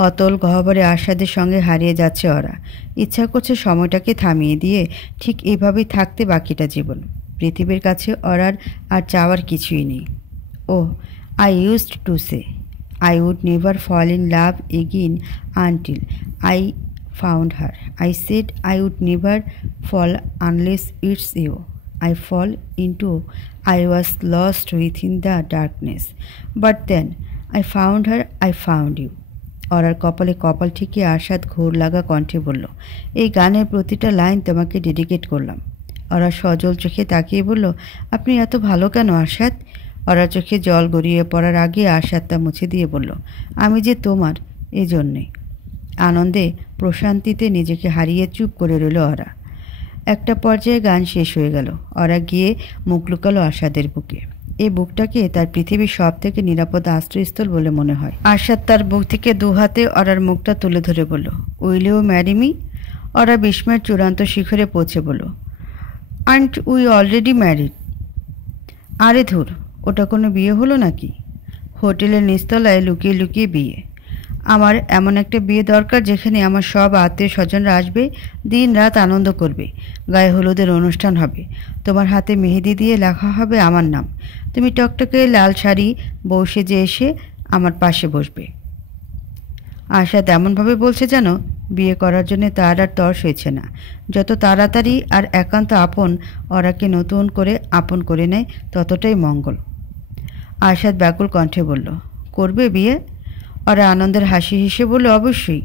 অতল গহ্বরে আস্বাদের সঙ্গে হারিয়ে যাচ্ছে ওরা। ইচ্ছা করছে সময়টাকে থামিয়ে দিয়ে ঠিক এভাবেই থাকতে বাকিটা জীবন। পৃথিবীর কাছে ওরার আর চাওয়ার কিছুই নেই। ও I used to say I would never fall in love again until I found her. I said I would never fall unless it's you. I fall into I was lost within the darkness. But then I found her, I found you. অরার কপালে কপাল ঠিকই আরশাদ ঘোর লাগা কণ্ঠে বলল, এই গানের প্রতিটা লাইন তোমাকে ডেডিকেট করলাম। অরা সজল চোখে তাকিয়ে বলল, আপনি এত ভালো কেন আরশাদ? অরার চোখে জল গড়িয়ে পড়ার আগে আরশাদ তা মুছে দিয়ে বলল, আমি যে তোমার, এই জন্যে। আনন্দে প্রশান্তিতে নিজেকে হারিয়ে চুপ করে রইল অরা। একটা পর্যায়ে গান শেষ হয়ে গেল। অরা গিয়ে মুখ লুকালো আরশাদের বুকে। এই বুকটাকে তার পৃথিবীর সব থেকে নিরাপদ আশ্রয়স্থল বলে মনে হয়। আরশাদ তার বুক থেকে দু হাতে অরার মুখটা তুলে ধরে বলল, উইল ইউ ম্যারি মি? অরা বিস্ময়ের চূড়ান্ত শিখরে পৌঁছে বলল, আন্ট উই অলরেডি ম্যারিড? আরে ধুর, ওটা কোনো বিয়ে হলো নাকি? হোটেলের নিচতলায় লুকিয়ে লুকিয়ে বিয়ে। আমার এমন একটা বিয়ে দরকার যেখানে আমার সব আত্মীয় স্বজনরা আসবে, দিন রাত আনন্দ করবে, গায়ে হলুদের অনুষ্ঠান হবে, তোমার হাতে মেহেদি দিয়ে লেখা হবে আমার নাম, তুমি টকটকে লাল শাড়ি বউ সেজে এসে আমার পাশে বসবে। আশাদ এমনভাবে বলছে যেন বিয়ে করার জন্য তার আর তর সইছে না। যত তাড়াতাড়ি আর একান্ত আপন ওরাকে নতুন করে আপন করে নেয় ততটাই মঙ্গল। আশাদ ব্যাকুল কণ্ঠে বলল, করবে বিয়ে? ওরা আনন্দের হাসি হেসে বলল, অবশ্যই।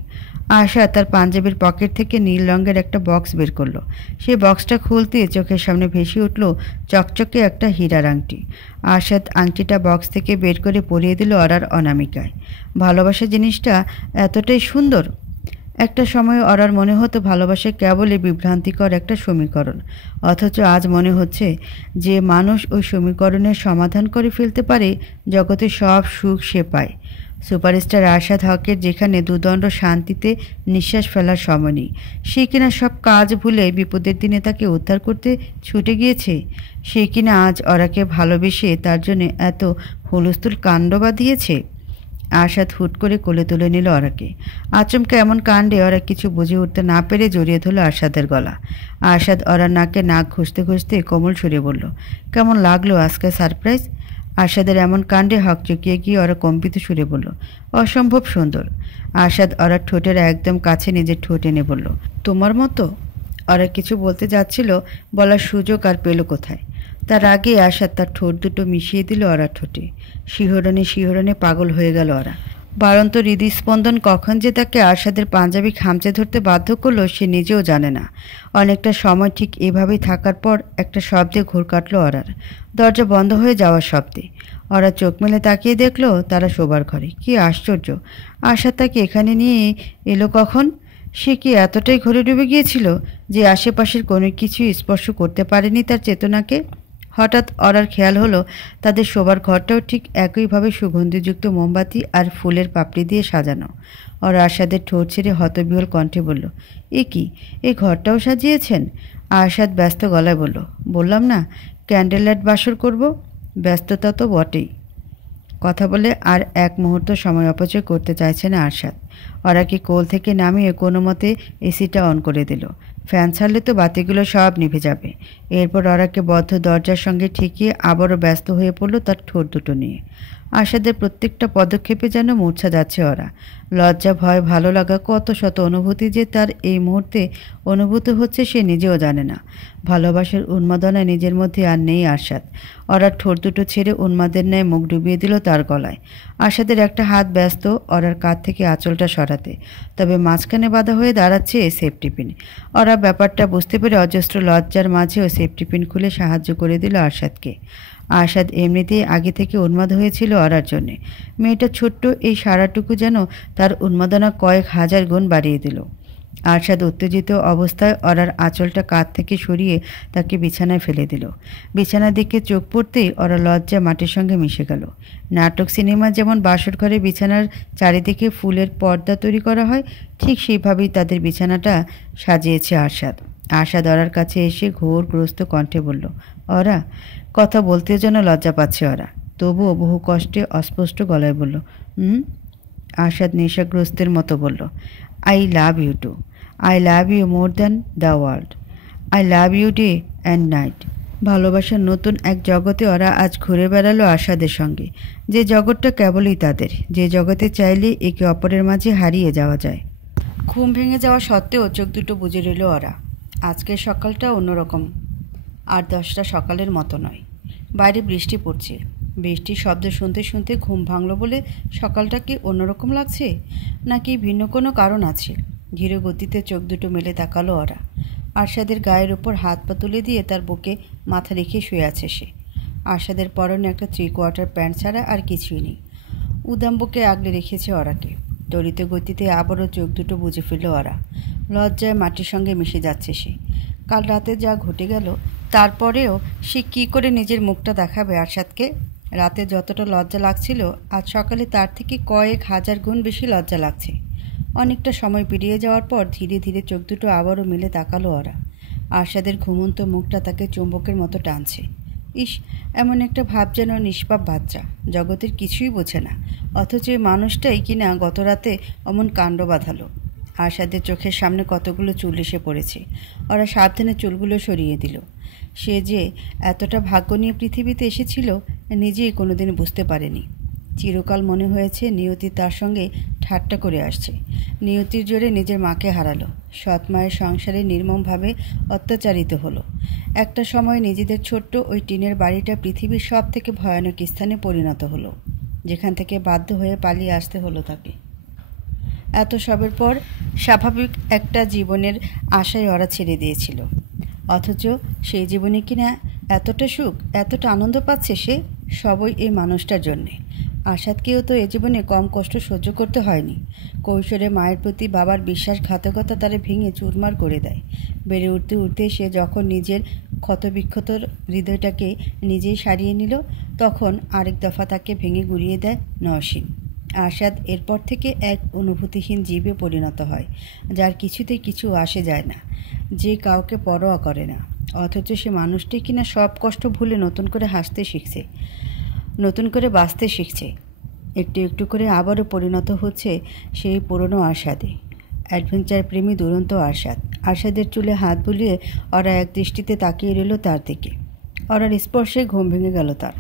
আশা তার পাঞ্জাবির পকেট থেকে নীল রঙের একটা বক্স বের করলো। সেই বক্সটা খুলতে চোখের সামনে ভেসে উঠল চকচকে একটা হীরার আংটি। আশাদ আংটিটা বক্স থেকে বের করে পরিয়ে দিল অরার অনামিকায়। ভালোবাসা জিনিসটা এতটাই সুন্দর। একটা সময় অরার মনে হতো ভালোবাসা কেবলই বিভ্রান্তিকর একটা সমীকরণ, অথচ আজ মনে হচ্ছে যে মানুষ ওই সমীকরণের সমাধান করে ফেলতে পারে, জগতে সব সুখ সে পায়। সুপারস্টার আরশাদ হকের যেখানে দুদণ্ড শান্তিতে নিঃশ্বাস ফেলার সময় নেই, সে কিনা সব কাজ ভুলে বিপদের দিনে তাকে উদ্ধার করতে ছুটে গিয়েছে। সে কিনা আজ ওরাকে ভালোবেসে তার জন্য এত হুলস্থুল কাণ্ড বাঁধিয়েছে। আরশাদ হুট করে কোলে তুলে নিল অরাকে। আচমকা এমন কাণ্ডে ওরা কিছু বুঝে উঠতে না পেরে জড়িয়ে ধরল আরশাদের গলা। আরশাদ ওরার নাকে নাক ঘষতে ঘষতে কোমল সুরে বলল, কেমন লাগলো আজকে সারপ্রাইজ? আরশাদের এমন কাণ্ডে হক চুকিয়ে গিয়ে ওরা কম্পিত সুরে বলল, অসম্ভব সুন্দর। আরশাদ ওরার ঠোঁটের একদম কাছে নিজের ঠোঁট এনে বলল, তোমার মতো। ওরা কিছু বলতে যাচ্ছিল, বলার সুযোগ আর পেল কোথায়। তার আগে আরশাদ তার ঠোঁট দুটো মিশিয়ে দিল ওরার ঠোঁটে। শিহরণে শিহরণে পাগল হয়ে গেল ওরা। বাড়ন্ত হৃদস্পন্দন কখন যে তাকে আরশাদের পাঞ্জাবি খামচে ধরতে বাধ্য করলো সে নিজেও জানে না। অনেকটা সময় ঠিক এভাবেই থাকার পর একটা শব্দে ঘোর কাটল ওরার, দরজা বন্ধ হয়ে যাওয়ার শব্দে। ওরা চোখ মেলে তাকিয়ে দেখলো তারা শোবার ঘরে। কি আশ্চর্য, আরশাদ তাকে এখানে নিয়ে এলো কখন? সে কি এতটাই ঘরে ডুবে গিয়েছিল যে আশেপাশের কোনো কিছুই স্পর্শ করতে পারেনি তার চেতনাকে? হঠাৎ ওরার খেয়াল হলো তাদের শোবার ঘরটাও ঠিক একইভাবে সুগন্ধিযুক্ত মোমবাতি আর ফুলের পাপড়ি দিয়ে সাজানো। ওরা আরশাদের ঠোঁট ছেড়ে হতবিহ্বল কণ্ঠে বলল, এ কি, এই ঘরটাও সাজিয়েছেন? আরশাদ ব্যস্ত গলায় বলল, বললাম না ক্যান্ডেল লাইট বাসর করব। ব্যস্ততা তো বটেই। কথা বলে আর এক মুহূর্ত সময় অপচয় করতে চাইছে না আরশাদ। ওরাকে কোল থেকে নামিয়ে কোনো মতে এসিটা অন করে দিল। ফ্যান ছাড়লে তো বাতিগুলো সব নিভে যাবে। এরপর ওরাকে বদ্ধ দরজার সঙ্গে ঠেকিয়ে আবারও ব্যস্ত হয়ে পড়ল তার ঠোঁট দুটো নিয়ে। আরশাদের প্রত্যেকটা পদক্ষেপে যেন মূর্ছা যাচ্ছে ওরা। লজ্জা, ভয়, ভালো লাগা, কত শত অনুভূতি যে তার এই মুহূর্তে অনুভূত হচ্ছে সে নিজেও জানে না। ভালোবাসার উন্মাদনা নিজের মধ্যে আর নেই আরশাদ। ওরার ঠোঁট দুটো ছেড়ে উন্মাদের ন্যায় মুখ ডুবিয়ে দিল তার গলায়। আরশাদের একটা হাত ব্যস্ত ওরার কাঁধ থেকে আঁচলটা সরাতে, তবে মাঝখানে বাঁধা হয়ে দাঁড়াচ্ছে সেফটি পিন। ওরা ব্যাপারটা বুঝতে পেরে অজস্র লজ্জার মাঝেও সেফটি পিন খুলে সাহায্য করে দিল আরশাদকে। আরশাদ এমনিতেই আগে থেকে উন্মাদ হয়েছিল ওরার জন্যে। মেয়েটা ছোট্ট এই সারাটুকু যেন তার উন্মাদনা কয়েক হাজার গুণ বাড়িয়ে দিল। আরশাদ উত্তেজিত অবস্থায় অরার আঁচলটা কাঁধ থেকে সরিয়ে তাকে বিছানায় ফেলে দিল। বিছানার দিকে চোখ পড়তেই অরা লজ্জা মাটির সঙ্গে মিশে গেল। নাটক সিনেমা যেমন বাসর ঘরে বিছানার চারিদিকে ফুলের পর্দা তৈরি করা হয়, ঠিক সেইভাবেই তাদের বিছানাটা সাজিয়েছে আরশাদ। আরশাদ অরার কাছে এসে ঘোরগ্রস্ত কণ্ঠে বলল, অরা। কথা বলতেও যেন লজ্জা পাচ্ছে অরা, তবুও বহু কষ্টে অস্পষ্ট গলায় বলল, হুম। আরশাদ নেশাগ্রস্তের মতো বলল, I love you too. I love you more than the world. I love you day and night. ভালোবাসার নতুন এক জগতে ওরা আজ ঘুরে বেড়ালো আরশাদের সঙ্গে, যে জগৎটা কেবলই তাদের, যে জগতে চাইলে একে অপরের মাঝে হারিয়ে যাওয়া যায়। ঘুম ভেঙে যাওয়া সত্ত্বেও চোখ দুটো বুজে রইল ওরা। আজকের সকালটা অন্যরকম, আর 10টা সকালের মতো নয়। বাইরে বৃষ্টি পড়ছে। বৃষ্টির শব্দ শুনতে শুনতে ঘুম ভাঙল বলে সকালটা কি অন্যরকম লাগছে, নাকি ভিন্ন কোনো কারণ আছে? ধীর গতিতে চোখ দুটো মেলে তাকালো ওরা। আরশাদের গায়ের উপর হাত পা তুলে দিয়ে তার বুকে মাথা রেখে শুয়ে আছে সে। আরশাদের পরনে একটা 3/4 প্যান্ট ছাড়া আর কিছুই নেই। উদাম বুকে আগলে রেখেছে ওরাকে। ত্বরিত গতিতে আবারও চোখ দুটো বুজে ফেলল ওরা। লজ্জায় মাটির সঙ্গে মিশে যাচ্ছে সে। কাল রাতে যা ঘটে গেল, তারপরেও সে কী করে নিজের মুখটা দেখাবে আরশাদকে? রাতে যতটা লজ্জা লাগছিল, আজ সকালে তার থেকে কয়েক হাজার গুণ বেশি লজ্জা লাগছে। অনেকটা সময় পেরিয়ে যাওয়ার পর ধীরে ধীরে চোখ দুটো আবারও মিলে তাকালো ওরা। আরশাদের ঘুমন্ত মুখটা তাকে চুম্বকের মতো টানছে। ইস, এমন একটা ভাব যেন নিষ্পাপ বাচ্চা, জগতের কিছুই বোঝে না, অথচ এই মানুষটাই কিনা গত রাতে অমন কাণ্ড বাঁধালো। আরশাদের চোখের সামনে কতগুলো চুল এসে পড়েছে। ওরা সাবধানে চুলগুলো সরিয়ে দিল। সে যে এতটা ভাগ্য নিয়ে পৃথিবীতে এসেছিল নিজেই কোনোদিন বুঝতে পারেনি। চিরকাল মনে হয়েছে নিয়তি তার সঙ্গে ঠাট্টা করে আসছে। নিয়তির জোরে নিজের মাকে হারালো, সৎ মায়ের সংসারে নির্মমভাবে অত্যাচারিত হলো। একটা সময় নিজেদের ছোট্ট ওই টিনের বাড়িটা পৃথিবীর সব থেকে ভয়ানক স্থানে পরিণত হলো, যেখান থেকে বাধ্য হয়ে পালিয়ে আসতে হলো তাকে। এত সবের পর স্বাভাবিক একটা জীবনের আশায় ওরা ছেড়ে দিয়েছিল, অথচ সেই জীবনে কিনা এতটা সুখ, এতটা আনন্দ পাচ্ছে সে, সবই এই মানুষটার জন্যে। আরশাদকেও তো এ জীবনে কম কষ্ট সহ্য করতে হয়নি। কৈশোরে মায়ের প্রতি বাবার বিশ্বাসঘাতকতা তারে ভেঙে চুরমার করে দেয়। বেড়ে উঠতে উঠতে সে যখন নিজের ক্ষতবিক্ষত হৃদয়টাকে নিজেই সারিয়ে নিল, তখন আরেক দফা তাকে ভেঙে গুড়িয়ে দেয় নওশীন। আরশাদ এরপর থেকে এক অনুভূতিহীন জীবে পরিণত হয়, যার কিছুতেই কিছু আসে যায় না, যে কাউকে পরোয়া করে না। অথচ সে মানুষটি কিনা সব কষ্ট ভুলে নতুন করে হাসতে শিখছে, নতুন করে বাঁচতে শিখছে। একটু একটু করে আবারও পরিণত হচ্ছে সেই পুরনো আরশাদে। অ্যাডভেঞ্চার প্রেমী দুরন্ত আরশাদ। আরশাদের চুলে হাত বুলিয়ে ওরা এক দৃষ্টিতে তাকিয়ে রইল তার দিকে। ওরার স্পর্শে ঘুম ভেঙে গেল তার।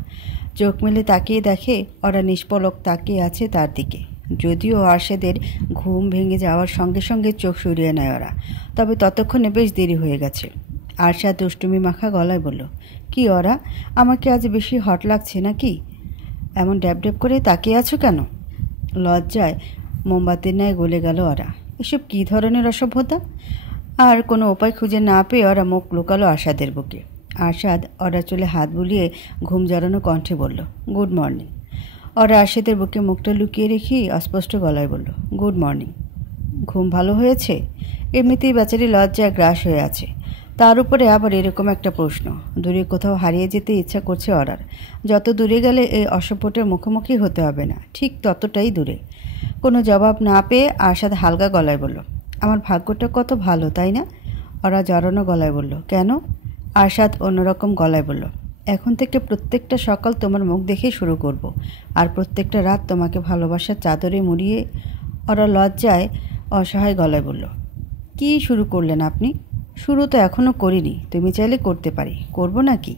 চোখ মেলে তাকিয়ে দেখে ওরা নিষ্পলক তাকিয়ে আছে তার দিকে। যদিও আরশাদের ঘুম ভেঙে যাওয়ার সঙ্গে সঙ্গে চোখ সরিয়ে নেয় ওরা, তবে ততক্ষণে বেশ দেরি হয়ে গেছে। আরশাদ দুষ্টুমি মাখা গলায় বলল, কি ওরা, আমাকে আজ বেশি হট লাগছে নাকি? এমন ড্যাব ড্যাব করে তাকিয়ে আছো কেন? লজ্জায় মোমবাতির ন্যায় গলে গেল ওরা। এসব কী ধরনের অসভ্যতা? আর কোনো উপায় খুঁজে না পেয়ে ওরা মুখ লুকালো আরশাদের বুকে। আরশাদ ওরা চুলে হাত বুলিয়ে ঘুম জড়ানো কণ্ঠে বলল, গুড মর্নিং। ওরা আরশাদের বুকে মুখটা লুকিয়ে রেখেই অস্পষ্ট গলায় বলল, গুড মর্নিং। ঘুম ভালো হয়েছে? এমনিতেই বেচারি লজ্জায় গ্রাস হয়ে আছে, তার উপরে আবার এরকম একটা প্রশ্ন। দূরে কোথাও হারিয়ে যেতে ইচ্ছা করছে ওরার। যত দূরে গেলে এই অসভ্যটার মুখোমুখি হতে হবে না, ঠিক ততটাই দূরে। কোনো জবাব না পেয়ে আরশাদ হালকা গলায় বলল, আমার ভাগ্যটা কত ভালো, তাই না? ওরা জড়ানো গলায় বলল, কেন? আরশাদ অন্যরকম গলায় বলল, এখন থেকে প্রত্যেকটা সকাল তোমার মুখ দেখে শুরু করব, আর প্রত্যেকটা রাত তোমাকে ভালোবাসার চাদরে মুড়িয়ে। ওরা লজ্জায় অসহায় গলায় বলল, কি শুরু করলেন আপনি? শুরু তো এখনও করিনি, তুমি চাইলে করতে পারি, করব নাকি?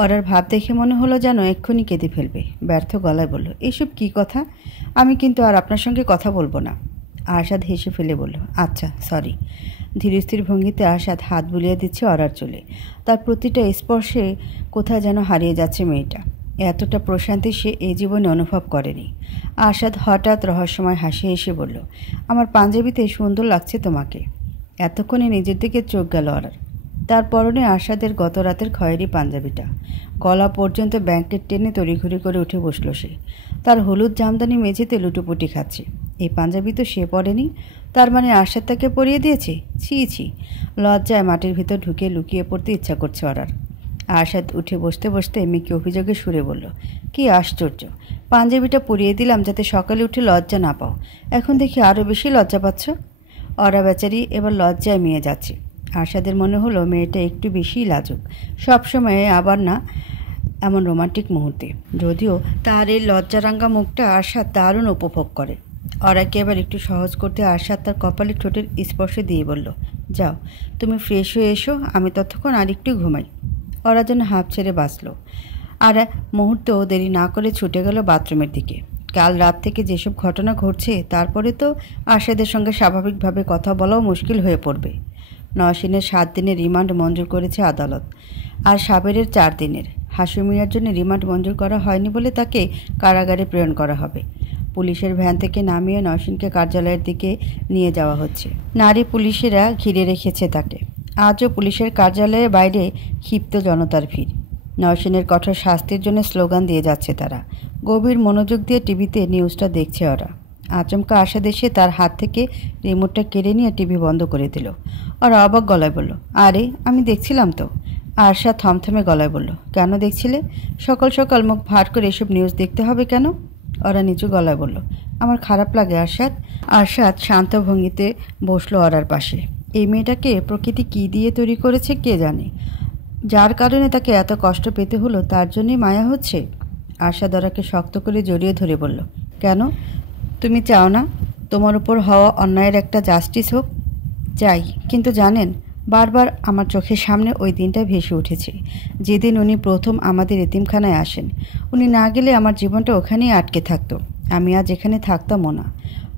ওরার ভাব দেখে মনে হলো যেন এক্ষুনি কেঁদে ফেলবে। ব্যর্থ গলায় বলল, এইসব কী কথা? আমি কিন্তু আর আপনার সঙ্গে কথা বলবো না। আরশাদ হেসে ফেলে বলল, আচ্ছা সরি। ধীরস্থির ভঙ্গিতে আরশাদ হাত বুলিয়ে দিচ্ছে ওরার চুলে। তার প্রতিটা স্পর্শে কোথায় যেন হারিয়ে যাচ্ছে মেয়েটা। এতটা প্রশান্তি সে এই জীবনে অনুভব করেনি। আরশাদ হঠাৎ রহস্যময় হাসি এসে বলল, আমার পাঞ্জাবিতে সুন্দর লাগছে তোমাকে। এতক্ষণে নিজের দিকে চোখ গেল ওরার। তার পরনে আরশাদের গত রাতের খয়েরি পাঞ্জাবিটা। গলা পর্যন্ত ব্যাংকেট টেনে তড়িঘড়ি করে উঠে বসল সে। তার হলুদ জামদানি মেঝেতে লুটোপুটি খাচ্ছে। এই পাঞ্জাবি তো সে পরেনি, তার মানে আরশাদ তাকে পরিয়ে দিয়েছে। ছি ছি, লজ্জায় মাটির ভিতর ঢুকে লুকিয়ে পড়তে ইচ্ছা করছে ওরার। আরশাদ উঠে বসতে বসতে মেয়েকে অভিযোগে সুরে বলল, কি আশ্চর্য, পাঞ্জাবিটা পরিয়ে দিলাম যাতে সকালে উঠে লজ্জা না পাও, এখন দেখি আরও বেশি লজ্জা পাচ্ছ। ওরা বেচারি এবার লজ্জায় মেয়ে যাচ্ছে। আরশাদের মনে হলো মেয়েটা একটু বেশিই লাজুক, সবসময় আবার না এমন রোমান্টিক মুহূর্তে। যদিও তার এই লজ্জারাঙ্গা মুখটা আরশাদ দারুণ উপভোগ করে। ওরাকে এবার একটু সহজ করতে আরশাদ তার কপালে ঠোঁটের স্পর্শ দিয়ে বলল, যাও তুমি ফ্রেশ হয়ে এসো, আমি ততক্ষণ আর একটু ঘুমাই। ওরা যেন হাঁপ ছেড়ে বাঁচল, আর মুহূর্তেও দেরি না করে ছুটে গেল বাথরুমের দিকে। কাল রাত থেকে যেসব ঘটনা ঘটছে তারপরে তো আরশাদের সঙ্গে স্বাভাবিকভাবে কথা বলাও মুশকিল হয়ে পড়বে। নওশিনের 7 দিনের রিমান্ড মঞ্জুর করেছে আদালত, আর সাবেরের 4 দিনের। হাসু মিয়ার জন্য রিমান্ড মঞ্জুর করা হয়নি বলে তাকে কারাগারে প্রেরণ করা হবে। পুলিশের ভ্যান থেকে নামিয়ে নওশিনকে কার্যালয়ের দিকে নিয়ে যাওয়া হচ্ছে। নারী পুলিশেরা ঘিরে রেখেছে তাকে। আজও পুলিশের কার্যালয়ের বাইরে ক্ষিপ্ত জনতার ভিড়। নওশিনের কঠোর শাস্তির জন্য স্লোগান দিয়ে যাচ্ছে তারা। গভীর মনোযোগ দিয়ে টিভিতে নিউজটা দেখছে ওরা। আচমকা আশা দেশে তার হাত থেকে রিমোটটা কেড়ে নিয়ে টিভি বন্ধ করে দিল। ওরা অবাক গলায় বলল, আরে আমি দেখছিলাম তো। আরশা থমথমে গলায় বলল, কেন দেখছিলে? সকাল সকাল মুখ ভার করে এসব নিউজ দেখতে হবে কেন? ওরা নিচু গলায় বলল, আমার খারাপ লাগে আরশাদ। আরশাদ শান্ত ভঙ্গিতে বসলো ওরার পাশে। এই মেয়েটাকে প্রকৃতি কী দিয়ে তৈরি করেছে কে জানে, যার কারণে তাকে এত কষ্ট পেতে হলো তার জন্যই মায়া হচ্ছে। আরশাদ ওরাকে শক্ত করে জড়িয়ে ধরে বলল, কেন তুমি চাও না তোমার উপর হওয়া অন্যায়ের একটা জাস্টিস হোক? চাই, কিন্তু জানেন বারবার আমার চোখের সামনে ওই দিনটা ভেসে উঠেছে, যেদিন উনি প্রথম আমাদের এতিমখানায় আসেন। উনি না গেলে আমার জীবনটা ওখানেই আটকে থাকতো, আমি আজ এখানে থাকতামও না।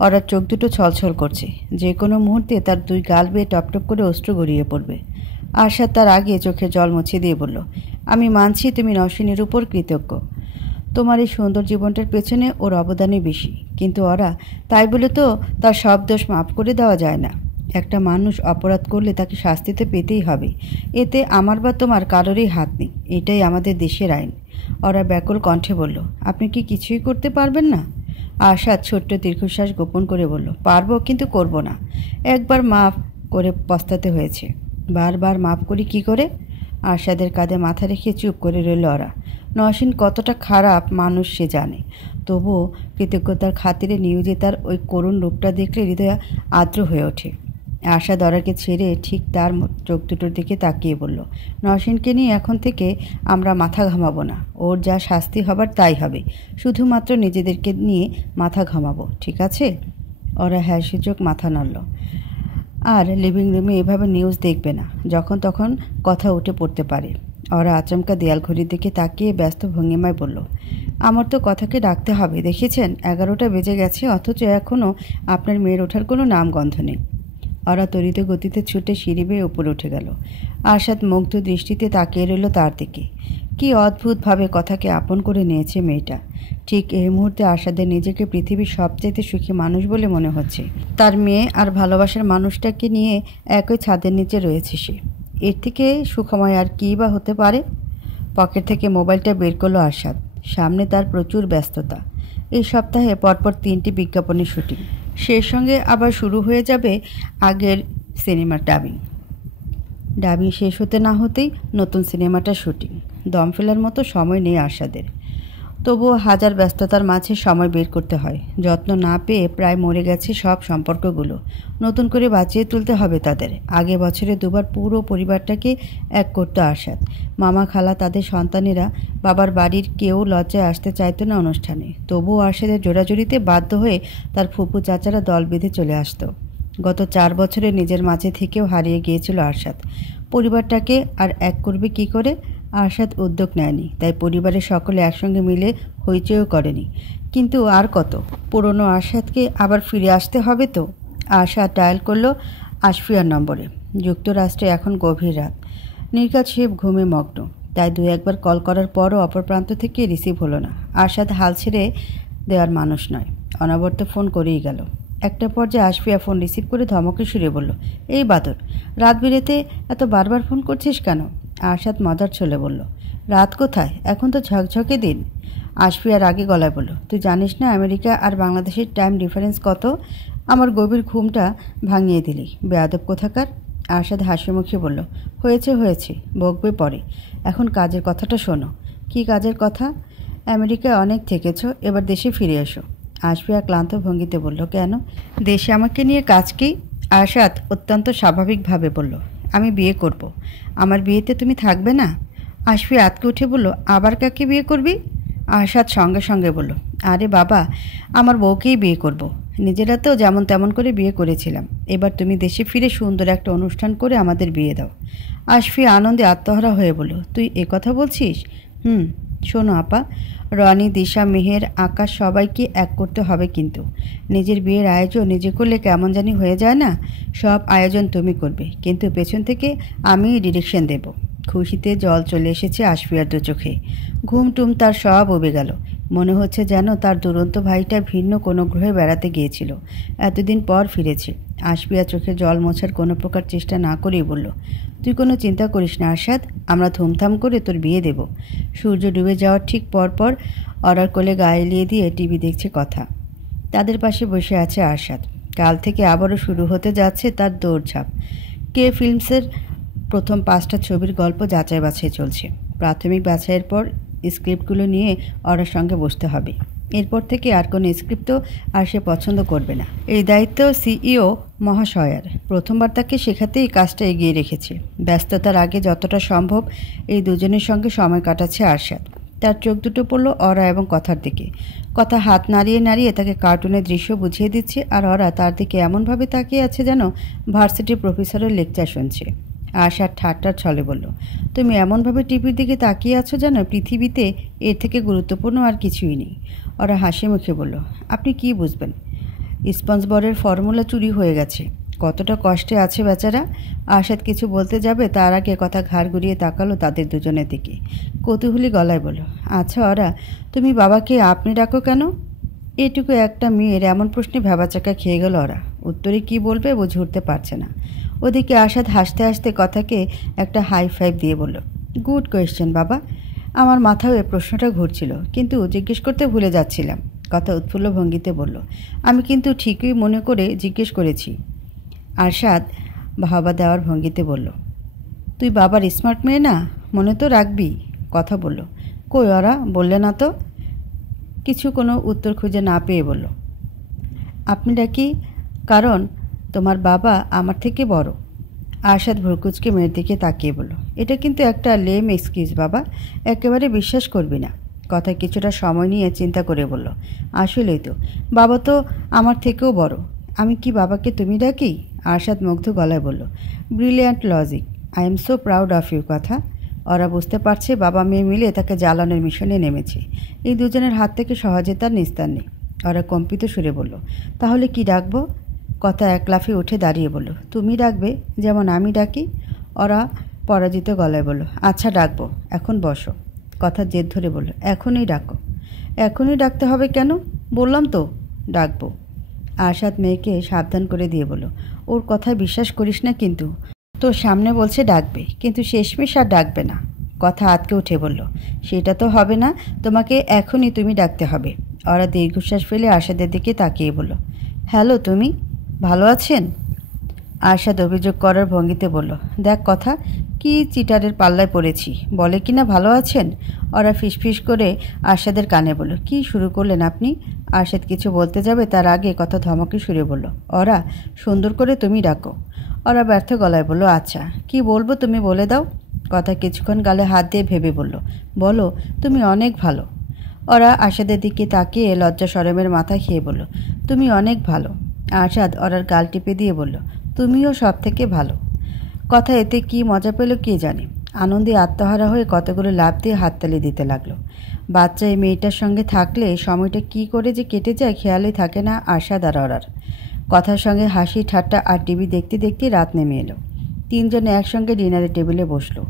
ওর চোখ দুটো ছলছল করছে, যে কোনো মুহূর্তে তার 2 গাল বেয়ে টপটপ করে অশ্রু গড়িয়ে পড়বে। আরশাদ তার আগে চোখের জল মুছে দিয়ে বলল, আমি মানছি তুমি নওশিনের উপর কৃতজ্ঞ, তোমার এই সুন্দর জীবনটার পেছনে ওর অবদানই বেশি, কিন্তু ওরা তাই বলে তো তার সব দোষ মাফ করে দেওয়া যায় না। একটা মানুষ অপরাধ করলে তাকে শাস্তিতে পেতেই হবে, এতে আমার বা তোমার কারোরই হাত নেই, এটাই আমাদের দেশের আইন। ওরা ব্যাকুল কণ্ঠে বলল, আপনি কি কিছুই করতে পারবেন না? আরশাদ ছোট্ট দীর্ঘশ্বাস গোপন করে বলল, পারবো, কিন্তু করব না। একবার মাফ করে পস্তাতে হয়েছে, বারবার মাফ করি কি করে? আরশাদের কাঁধে মাথা রেখে চুপ করে রইল ওরা। নওশিন কতটা খারাপ মানুষ সে জানে, তবুও কৃতজ্ঞতার খাতিরে নিউজে তার ওই করুণ রূপটা দেখলে হৃদয় আর্দ্র হয়ে ওঠে। আরশাদ ওরাকে ছেড়ে ঠিক তার চোখ দুটোর দিকে তাকিয়ে বলল, নওশিনকে নিয়ে এখন থেকে আমরা মাথা ঘামাবো না, ওর যা শাস্তি হবার তাই হবে, শুধুমাত্র নিজেদেরকে নিয়ে মাথা ঘামাবো, ঠিক আছে? ওরা হ্যাঁ সূচক মাথা নাড়ল। আর লিভিং রুমে এভাবে নিউজ দেখবে না, যখন তখন কথা উঠে পড়তে পারে। ওরা আচমকা দেয়াল ঘড়ির দিকে তাকিয়ে ব্যস্ত ভঙ্গিমায় বলল, আমার তো কথাকে ডাকতে হবে, দেখেছেন 11টা বেজে গেছে, অথচ এখনও আপনার মেয়ের ওঠার কোনো নামগন্ধ নেই। ওরা তড়িৎ গতিতে ছুটে সিঁড়ি বেয়ে উপরে উঠে গেল। আরশাদ মুগ্ধ দৃষ্টিতে তাকিয়ে রইল তার দিকে। কি অদ্ভুতভাবে কথাকে আপন করে নিয়েছে মেয়েটা। ঠিক এই মুহূর্তে আরশাদের নিজেকে পৃথিবীর সবচাইতে সুখী মানুষ বলে মনে হচ্ছে। তার মেয়ে আর ভালোবাসার মানুষটাকে নিয়ে একই ছাদের নিচে রয়েছে সে। এর থেকে সুখময় আর কী বা হতে পারে? পকেট থেকে মোবাইলটা বের করলো আরশাদ। সামনে তার প্রচুর ব্যস্ততা। এই সপ্তাহে পরপর 3টি বিজ্ঞাপনের শুটিং, সেই সঙ্গে আবার শুরু হয়ে যাবে আগের সিনেমার ডাবিং শেষ হতে না হতেই নতুন সিনেমাটার শুটিং। দম ফেলার মতো সময় নেই আরশাদের, তবুও হাজার ব্যস্ততার মাঝে সময় বের করতে হয়। যত্ন না পেয়ে প্রায় মরে গেছে সব সম্পর্কগুলো, নতুন করে বাঁচিয়ে তুলতে হবে তাদের। আগে বছরে 2বার পুরো পরিবারটাকে এক করতো আরশাদ। মামা খালা তাদের সন্তানেরা, বাবার বাড়ির কেউ লজ্জায় আসতে চাইতো না অনুষ্ঠানে, তবুও আরশাদের জোড়াজুড়িতে বাধ্য হয়ে তার ফুপু চাচারা দল বেঁধে চলে আসতো। গত 4 বছরে নিজের মাঝে থেকেও হারিয়ে গিয়েছিল আরশাদ। পরিবারটাকে আর এক করবে কি করে? আরশাদ উদ্যোগ নেয়নি, তাই পরিবারের সকলে একসঙ্গে মিলে হইচইও করেনি। কিন্তু আর কত, পুরনো আরশাদকে আবার ফিরে আসতে হবে তো। আরশাদ ডায়াল করলো আশফিয়ার নম্বরে। যুক্তরাষ্ট্রে এখন গভীর রাত, নির্ঘাত শিব ঘুমে মগ্ন, তাই 2-1বার কল করার পরও অপর প্রান্ত থেকে রিসিভ হলো না। আরশাদ হাল ছেড়ে দেওয়ার মানুষ নয়, অনবরত ফোন করেই গেল। একটা পর্যায়ে আশফিয়া ফোন রিসিভ করে ধমকে সুরে বলল, এই বাদর, রাত বিরেতে এত বারবার ফোন করছিস কেন? আরশাদ মজার ছলে বলল, রাত কোথায়, এখন তো ঝকঝকে দিন। আশফিয়ার আগে গলায় বলল, তুই জানিস না আমেরিকা আর বাংলাদেশের টাইম ডিফারেন্স কত? আমার গভীর ঘুমটা ভাঙিয়ে দিলি, বেয়াদব কোথাকার। আরশাদ হাসি মুখে বলল, হয়েছে হয়েছে, বকবে পরে, এখন কাজের কথাটা শোনো। কি কাজের কথা? আমেরিকায় অনেক থেকেছ, এবার দেশে ফিরে এসো। আশফিয়া ক্লান্ত ভঙ্গিতে বলল, কেন? দেশে আমাকে নিয়ে কাজ কি? আরশাদ অত্যন্ত স্বাভাবিকভাবে বলল, আমি বিয়ে করব। আমার বিয়েতে তুমি থাকবে না? আশফিয়া আতকে উঠে বলল, আবার কাকে বিয়ে করবি? আরশাদ সঙ্গে সঙ্গে বলল, আরে বাবা, আমার বউকেই বিয়ে করব। নিজেরা তো যেমন তেমন করে বিয়ে করেছিলাম, এবার তুমি দেশে ফিরে সুন্দর একটা অনুষ্ঠান করে আমাদের বিয়ে দাও। আশফিয়া আনন্দে আত্মহারা হয়ে বলল, তুই কথা বলছিস? শোনো আপা, রনি, দিশা, মেহের, আকাশ সবাইকে এক করতে হবে কিন্তু। নিজের বিয়ের আয়োজন নিজে করলে কেমন জানি হয়ে যায় না? সব আয়োজন তুমি করবে, কিন্তু পেছন থেকে আমি ডিরেকশন দেব। খুশিতে জল চলে এসেছে আশফিয়ার দু চোখে। ঘুমটুম তার সব উবে গেল। মনে হচ্ছে যেন তার দুরন্ত ভাইটা ভিন্ন কোনো গ্রহে বেড়াতে গিয়েছিল, এতদিন পর ফিরেছে। আশফিয়া চোখে জল মোছার কোনো প্রকার চেষ্টা না করেই বলল, তুই কোনো চিন্তা করিস না আরশাদ, আমরা ধুমধাম করে তোর বিয়ে দেব। সূর্য ডুবে যাওয়ার ঠিক পরপর অরার কোলে গায়ে এলিয়ে দিয়ে টিভি দেখছে কথা। তাদের পাশে বসে আছে আরশাদ। কাল থেকে আবারও শুরু হতে যাচ্ছে তার দৌড়ঝাঁপ। কে ফিল্মসের প্রথম 5টা ছবির গল্প যাচাই বাছাই চলছে। প্রাথমিক বাছাইয়ের পর স্ক্রিপ্টগুলো নিয়ে অরার সঙ্গে বসতে হবে। এরপর থেকে আর কোনো স্ক্রিপ্টও আর সে পছন্দ করবে না। এই দায়িত্ব সিইও মহাশয়ার। প্রথমবার তাকে শেখাতেই কাজটা এগিয়ে রেখেছে। ব্যস্ততার আগে যতটা সম্ভব এই দুজনের সঙ্গে সময় কাটাচ্ছে আরশাদ। তার চোখ দুটো পড়ল অরা এবং কথার দিকে। কথা হাত নাড়িয়ে নাড়িয়ে তাকে কার্টুনের দৃশ্য বুঝিয়ে দিচ্ছে, আর অরা তার দিকে এমনভাবে তাকিয়ে আছে যেন ভার্সিটির প্রফেসরের লেকচার শুনছে। আশার ঠাট্টার ছলে বলল, তুমি এমনভাবে টিভির দিকে তাকিয়ে আছো যেন পৃথিবীতে এর থেকে গুরুত্বপূর্ণ আর কিছুই নেই। ওরা হাসি মুখে বলল, আপনি কি বুঝবেন? স্পঞ্জবরের ফর্মুলা চুরি হয়ে গেছে। কতটা কষ্টে আছে বেচারা। আরশাদ কিছু বলতে যাবে তার আগে কথা ঘাড় ঘুরিয়ে তাকালো তাদের দুজনের দিকে। কৌতূহলী গলায় বলল, আচ্ছা ওরা, তুমি বাবাকে আপনি ডাকো কেন? এটুকু একটা মেয়ের এমন প্রশ্নে ভেবাচাকা খেয়ে গেল ওরা। উত্তরে কি বলবে বুঝে উঠতে পারছে না। ওদিকে আরশাদ হাসতে হাসতে কথাকে একটা হাই ফাইভ দিয়ে বলল, গুড কোয়েশ্চেন বাবা। আমার মাথাও এ প্রশ্নটা ঘুরছিল, কিন্তু জিজ্ঞেস করতে ভুলে যাচ্ছিলাম। কথা উৎফুল্ল ভঙ্গিতে বলল, আমি কিন্তু ঠিকই মনে করে জিজ্ঞেস করেছি। আরশাদ বাহবা দেওয়ার ভঙ্গিতে বলল, তুই বাবার স্মার্ট মেয়ে না, মনে তো রাখবি। কথা বলল, কই ওরা বললে না তো। কিছু কোনো উত্তর খুঁজে না পেয়ে বলল, আপনি ডাকি কারণ তোমার বাবা আমার থেকে বড়। আরশাদ ভ্রুকুচকে মেয়ের দিকে তাকিয়ে বলল, এটা কিন্তু একটা লেম এক্সকিউজ বাবা, একেবারে বিশ্বাস করবি না। কথা কিছুটা সময় নিয়ে চিন্তা করে বলল, আসলেই তো, বাবা তো আমার থেকেও বড়। আমি কি বাবাকে তুমি ডাকি? আরশাদ মুগ্ধ গলায় বলল, brilliant logic, I am so proud of you. কথা ওরা বুঝতে পারছে বাবা মেয়ে মিলে তাকে জ্বালানোর মিশনে নেমেছে। এই দুজনের হাত থেকে সহজে তার নিস্তার নেই। ওরা কম্পিত সুরে বলল, তাহলে কি ডাকবো? কথা এক লাফে উঠে দাঁড়িয়ে বলল, তুমি ডাকবে যেমন আমি ডাকি। ওরা পরাজিত গলায় বলল, আচ্ছা ডাকবো, এখন বসো। কথা জেদ ধরে বলল, এখনই ডাকো। এখনই ডাকতে হবে কেন? বললাম তো ডাকবো। আরশাদ মেয়েকে সাবধান করে দিয়ে বলল, ওর কথায় বিশ্বাস করিস না কিন্তু। তোর সামনে বলছে ডাকবে, কিন্তু শেষমেশ আর ডাকবে না। কথা আতকে উঠে বলল, সেটা তো হবে না, তোমাকে এখনই তুমি ডাকতে হবে। ওরা দীর্ঘশ্বাস ফেলে আরশাদের দিকে তাকিয়ে বলল, হ্যালো, তুমি ভালো আছেন? আরশাদ অভিযোগ করার ভঙ্গিতে বলল, দেখ কথা, কি চিটারের পাল্লায় পড়েছি, বলে কি না ভালো আছেন। ওরা ফিসফিস করে আরশাদের কানে বলল, কি শুরু করলেন আপনি? আরশাদ কিছু বলতে যাবে তার আগে কথা ধমকে সুরে বলল, ওরা সুন্দর করে তুমি ডাকো। ওরা ব্যর্থ গলায় বলল, আচ্ছা কি বলবো তুমি বলে দাও। কথা কিছুক্ষণ গালে হাত দিয়ে ভেবে বলল, বলো তুমি অনেক ভালো। ওরা আরশাদের দিকে তাকিয়ে লজ্জা শরমের মাথা খেয়ে বলল, তুমি অনেক ভালো। আরশাদ ওরার গাল টিপে দিয়ে বলল, তুমিও সব থেকে ভালো। কথা এতে কি মজা পেল কে জানে। আনন্দে আত্মহারা হয়ে কতগুলো লাফ দিয়ে হাততালি দিতে লাগলো। বাচ্চা এই মেয়েটার সঙ্গে থাকলে সময়টা কি করে যে কেটে যায় খেয়ালই থাকে না আরশাদ আর ওরার। কথার সঙ্গে হাসি ঠাট্টা আর টিভি দেখতে দেখতে রাত নেমে এলো। তিনজনে একসঙ্গে ডিনারের টেবিলে বসলো।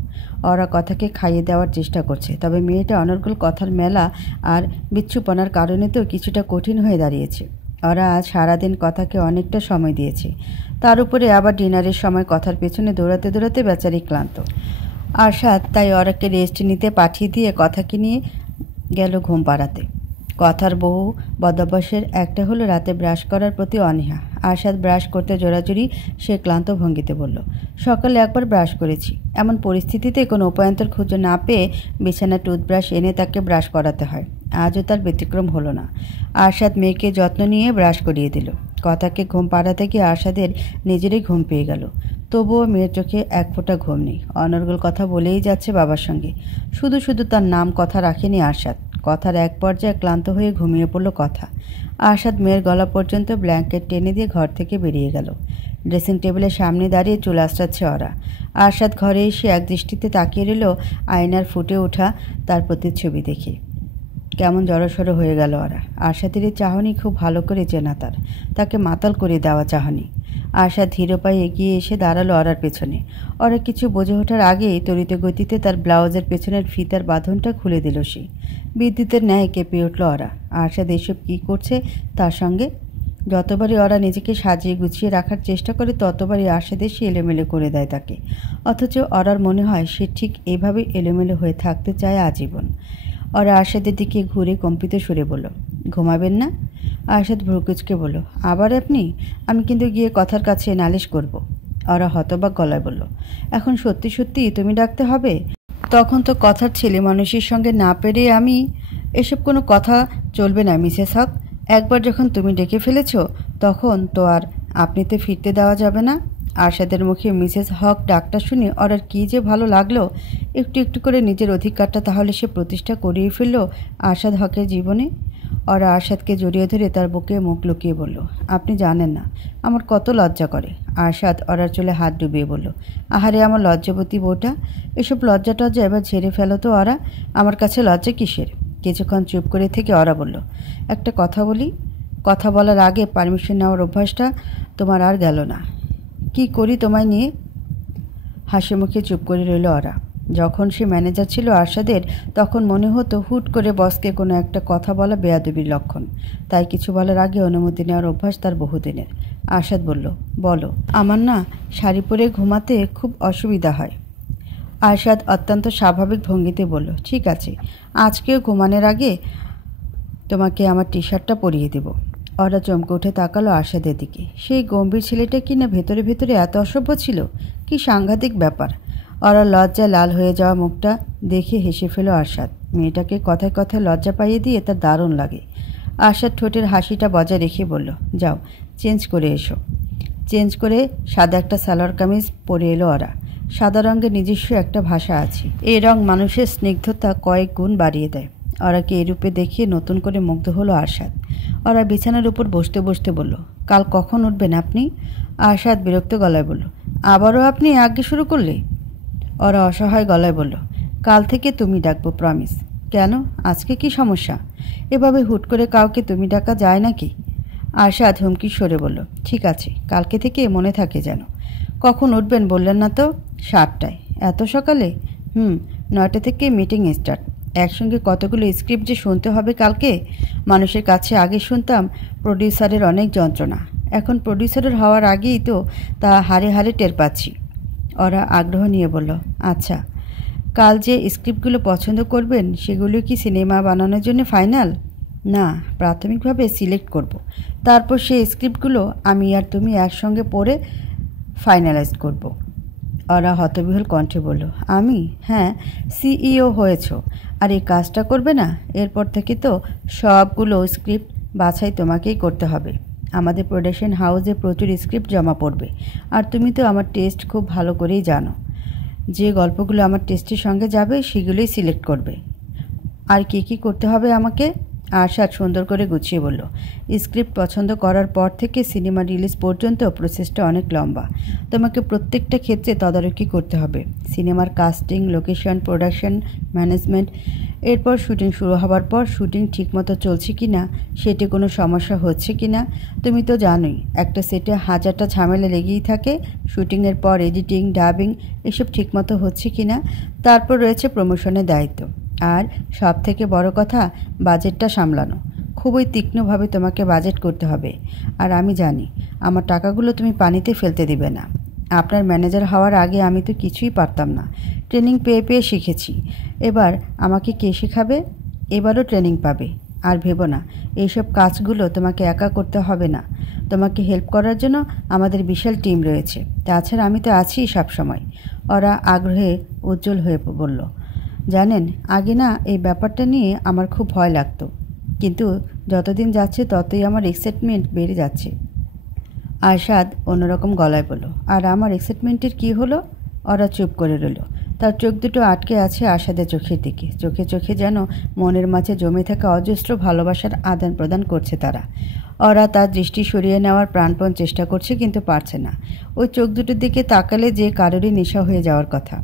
ওরা কথাকে খাইয়ে দেওয়ার চেষ্টা করছে, তবে মেয়েটা অনর্গল কথার মেলা আর বিচ্ছুপনার কারণে তো কিছুটা কঠিন হয়ে দাঁড়িয়েছে। ওরা আজ সারাদিন কথাকে অনেকটা সময় দিয়েছে, তার উপরে আবার ডিনারের সময় কথার পেছনে দৌড়াতে দৌড়াতে বেচারি ক্লান্ত। আরশাদ তাই ওরাকে রেস্ট নিতে পাঠিয়ে দিয়ে কথাকে নিয়ে গেল ঘুম পাড়াতে। কথার বহু বদভ্যাসের একটা হলো রাতে ব্রাশ করার প্রতি অনীহা। আরশাদ ব্রাশ করতে জোরাজুরি সে ক্লান্ত ভঙ্গিতে বলল, সকালে একবার ব্রাশ করেছি। এমন পরিস্থিতিতে কোনো উপায়ন্তর খুঁজে না পেয়ে বিছানায় টুথব্রাশ এনে তাকে ব্রাশ করাতে হয়। আজও তার ব্যতিক্রম হলো না। আরশাদ মেয়েকে যত্ন নিয়ে ব্রাশ করিয়ে দিল। কথাকে ঘুম পাড়াতে গিয়ে আরশাদের নিজেরই ঘুম পেয়ে গেল। তবুও মেয়ের চোখে এক ফোঁটা ঘুম নেই। অনর্গল কথা বলেই যাচ্ছে বাবার সঙ্গে। শুধু শুধু তার নাম কথা রাখেনি আরশাদ। কথার এক পর্যায়ে ক্লান্ত হয়ে ঘুমিয়ে পড়ল কথা। আরশাদ মেয়ের গলা পর্যন্ত ব্ল্যাঙ্কেট টেনে দিয়ে ঘর থেকে বেরিয়ে গেল। ড্রেসিং টেবিলের সামনে দাঁড়িয়ে চুল আঁচড়াচ্ছে ওরা। আরশাদ ঘরে এসে এক দৃষ্টিতে তাকিয়ে রইল আয়নার ফুটে ওঠা তার প্রতিচ্ছবি দেখে। কেমন জড়সড় হয়ে গেল ওরা। আরশাদের এই চাহনি খুব ভালো করে চেনা তার, তাকে মাতাল করে দেওয়া চাহনি। আরশাদ ধীর পায়ে এগিয়ে এসে দাঁড়ালো ওরার পেছনে। ওরা কিছু বোঝে ওঠার আগেই তড়িৎ গতিতে তার ব্লাউজের পেছনের ফিতার বাঁধনটা খুলে দিল সে। বিদ্যুতের ন্যায় কেঁপে উঠল ওরা। আরশাদ এসব কী করছে তার সঙ্গে? যতবারই ওরা নিজেকে সাজিয়ে গুছিয়ে রাখার চেষ্টা করে ততবারই আরশাদ এসে এলোমেলো করে দেয় তাকে। অথচ ওরার মনে হয় সে ঠিক এইভাবে এলোমেলো হয়ে থাকতে চায় আজীবন। ওরা আরশাদের দিকে ঘুরে কম্পিত সুরে বলল, ঘুমাবেন না? আরশাদ ভ্রুকুচকে বলল, আবার আপনি? আমি কিন্তু গিয়ে কথার কাছে নালিশ করব। ওরা হতবাক গলায় বলল, এখন সত্যি সত্যি তুমি ডাকতে হবে? তখন তো কথার ছেলে মানুষের সঙ্গে না পেরে আমি। এসব কোনো কথা চলবে না মিসেস হক। একবার যখন তুমি ডেকে ফেলেছ তখন তো আর আপনিতে ফিরতে দেওয়া যাবে না। আরশাদের মুখে মিসেস হক ডাকটা শুনে ওর কী যে ভালো লাগলো। একটু একটু করে নিজের অধিকারটা তাহলে সে প্রতিষ্ঠা করিয়ে ফেলল আরশাদ হকের জীবনে। ওরা আরশাদকে জড়িয়ে ধরে তার বুকে মুখ লুকিয়ে বলল, আপনি জানেন না আমার কত লজ্জা করে। আরশাদ ওরার চুলে হাত ডুবিয়ে বলল, আহারে আমার লজ্জাবতী বউটা, এসব লজ্জা টজ্জা এবার ঝেড়ে ফেলো তো ওরা। আমার কাছে লজ্জা কিসের? কিছুক্ষণ চুপ করে থেকে ওরা বলল, একটা কথা বলি? কথা বলার আগে পারমিশন নেওয়ার অভ্যাসটা তোমার আর গেল না। কি করি তোমায় নিয়ে? হাসি মুখে চুপ করে রইল ওরা। যখন সে ম্যানেজার ছিল আরশাদের তখন মনে হতো হুট করে বসকে কোনো একটা কথা বলা বেয়াদবির লক্ষণ। তাই কিছু বলার আগে অনুমতি নেওয়ার অভ্যাস তার বহুদিনের। আরশাদ বলল, বলো। আমার না শাড়ি পরে ঘুমাতে খুব অসুবিধা হয়। আরশাদ অত্যন্ত স্বাভাবিক ভঙ্গিতে বলল, ঠিক আছে, আজকেও ঘুমানোর আগে তোমাকে আমার টি শার্টটা পরিয়ে দেব। ওরা চমকে উঠে তাকালো আরশাদের দিকে। সেই গম্ভীর ছেলেটা কি না ভেতরে ভেতরে এত অসভ্য ছিল? কি সাংঘাতিক ব্যাপার! ওরা লজ্জায় লাল হয়ে যাওয়া মুখটা দেখে হেসে ফেল আরশাদ। মেয়েটাকে কথায় কথায় লজ্জা পাইয়ে দিয়ে তার দারুণ লাগে। আরশাদ ঠোঁটের হাসিটা বজায় রেখে বলল, যাও চেঞ্জ করে এসো। চেঞ্জ করে সাদা একটা সালোয়ার কামিজ পরে এলো ওরা। সাদা রঙের নিজস্ব একটা ভাষা আছে। এই রং মানুষের স্নিগ্ধতা কয়েক গুণ বাড়িয়ে দেয়। ওরাকে এরূপে দেখিয়ে নতুন করে মুগ্ধ হলো আরশাদ। ওরা বিছানার উপর বসতে বসতে বলল, কাল কখন উঠবেন আপনি? আরশাদ বিরক্ত গলায় বলল, আবারও আপনি আগে শুরু করলে? ওরা অসহায় গলায় বলল, কাল থেকে তুমি ডাকবো, প্রমিস। কেন, আজকে কি সমস্যা? এভাবে হুট করে কাউকে তুমি ডাকা যায় নাকি? আরশাদ হুমকি সরে বলল, ঠিক আছে, কালকে থেকে মনে থাকে যেন। কখন উঠবেন বললেন না তো? 7টায়। এত সকালে? 9টা থেকে মিটিং স্টার্ট। একসঙ্গে কতগুলো স্ক্রিপ্ট যে শুনতে হবে কালকে। মানুষের কাছে আগে শুনতাম প্রডিউসারের অনেক যন্ত্রণা, এখন প্রডিউসারের হওয়ার আগেই তো তা হারে হারে টের পাচ্ছি। ওরা আগ্রহ নিয়ে বলল, আচ্ছা, কাল যে স্ক্রিপ্টগুলো পছন্দ করবেন সেগুলো কি সিনেমা বানানোর জন্য ফাইনাল? না, প্রাথমিকভাবে সিলেক্ট করব। তারপর সেই স্ক্রিপ্টগুলো আমি আর তুমি একসঙ্গে পড়ে ফাইনালাইজ করব। ওরা হতবিহ্বল কণ্ঠে বলল, আমি? হ্যাঁ, সিইও হয়েছ আর এই কাজটা করবে না? এরপর থেকে তো সবগুলো স্ক্রিপ্ট বাছাই তোমাকেই করতে হবে। আমাদের প্রোডাকশন হাউসে প্রচুর স্ক্রিপ্ট জমা পড়বে, আর তুমি তো আমার টেস্ট খুব ভালো করেই জানো। যে গল্পগুলো আমার টেস্টের সঙ্গে যাবে সেগুলোই সিলেক্ট করবে। আর কী করতে হবে আমাকে? আরশাদ সুন্দর করে গুছিয়ে বলল, স্ক্রিপ্ট পছন্দ করার পর থেকে সিনেমা রিলিজ পর্যন্ত প্রসেসটা অনেক লম্বা। তোমাকে প্রত্যেকটা ক্ষেত্রে তদারকি করতে হবে। সিনেমার কাস্টিং, লোকেশন, প্রোডাকশন, ম্যানেজমেন্ট। এরপর শুটিং শুরু হওয়ার পর শুটিং ঠিকমতো চলছে কি না, সেটি কোনো সমস্যা হচ্ছে কি না। তুমি তো জানোই একটা সেটে হাজারটা ঝামেলা লেগেই থাকে। শুটিংয়ের পর এডিটিং, ডাবিং এসব ঠিকমতো হচ্ছে কি না। তারপর রয়েছে প্রমোশনের দায়িত্ব। আর সব থেকে বড় কথা, বাজেটটা সামলানো। খুবই তীক্ষ্ণভাবে তোমাকে বাজেট করতে হবে। আর আমি জানি আমার টাকাগুলো তুমি পানিতে ফেলতে দিবে না। আপনার ম্যানেজার হওয়ার আগে আমি তো কিছুই পারতাম না। ট্রেনিং পেয়ে পেয়ে শিখেছি। এবার আমাকে কে শেখাবে? এবারও ট্রেনিং পাবে। আর ভেবো না এইসব কাজগুলো তোমাকে একা করতে হবে না, তোমাকে হেল্প করার জন্য আমাদের বিশাল টিম রয়েছে। তাছাড়া আমি তো আছি সবসময়। ওরা আগ্রহে উজ্জ্বল হয়ে বলল, জানেন আগে না এই ব্যাপারটা নিয়ে আমার খুব ভয় লাগতো, কিন্তু যতদিন যাচ্ছে ততই আমার এক্সাইটমেন্ট বেড়ে যাচ্ছে। আরশাদ অন্যরকম গলায় বলল, আর আমার এক্সাইটমেন্টের কি হলো? ওরা চুপ করে রইল। তার চোখ দুটো আটকে আছে আরশাদের চোখের দিকে। চোখে চোখে যেন মনের মাঝে জমে থাকা অজস্র ভালোবাসার আদান প্রদান করছে তারা। ওরা তার দৃষ্টি সরিয়ে নেওয়ার প্রাণপণ চেষ্টা করছে, কিন্তু পারছে না। ওই চোখ দুটোর দিকে তাকালে যে কারোরই নেশা হয়ে যাওয়ার কথা।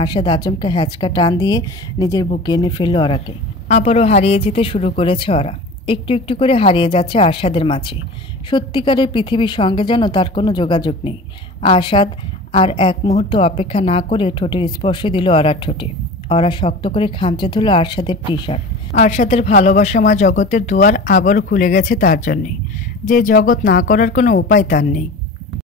আরশাদ আচমকা হ্যাচকা টান দিয়ে নিজের বুকে এনে ফেলল ওরাকে। আবারও হারিয়ে যেতে শুরু করেছে ওরা। একটু একটু করে হারিয়ে যাচ্ছে আরশাদের মাঝে। সত্যিকারের পৃথিবীর সঙ্গে যেন তার কোনো যোগাযোগ নেই। আরশাদ আর এক মুহূর্ত অপেক্ষা না করে ঠোঁটের স্পর্শ দিল ওরার ঠোঁটে। ওরা শক্ত করে খামচে ধরল আরশাদের টি শার্ট। আরশাদের ভালোবাসাময় জগতের দুয়ার আবারও খুলে গেছে তার জন্যে, যে জগৎ না করার কোনো উপায় তার নেই।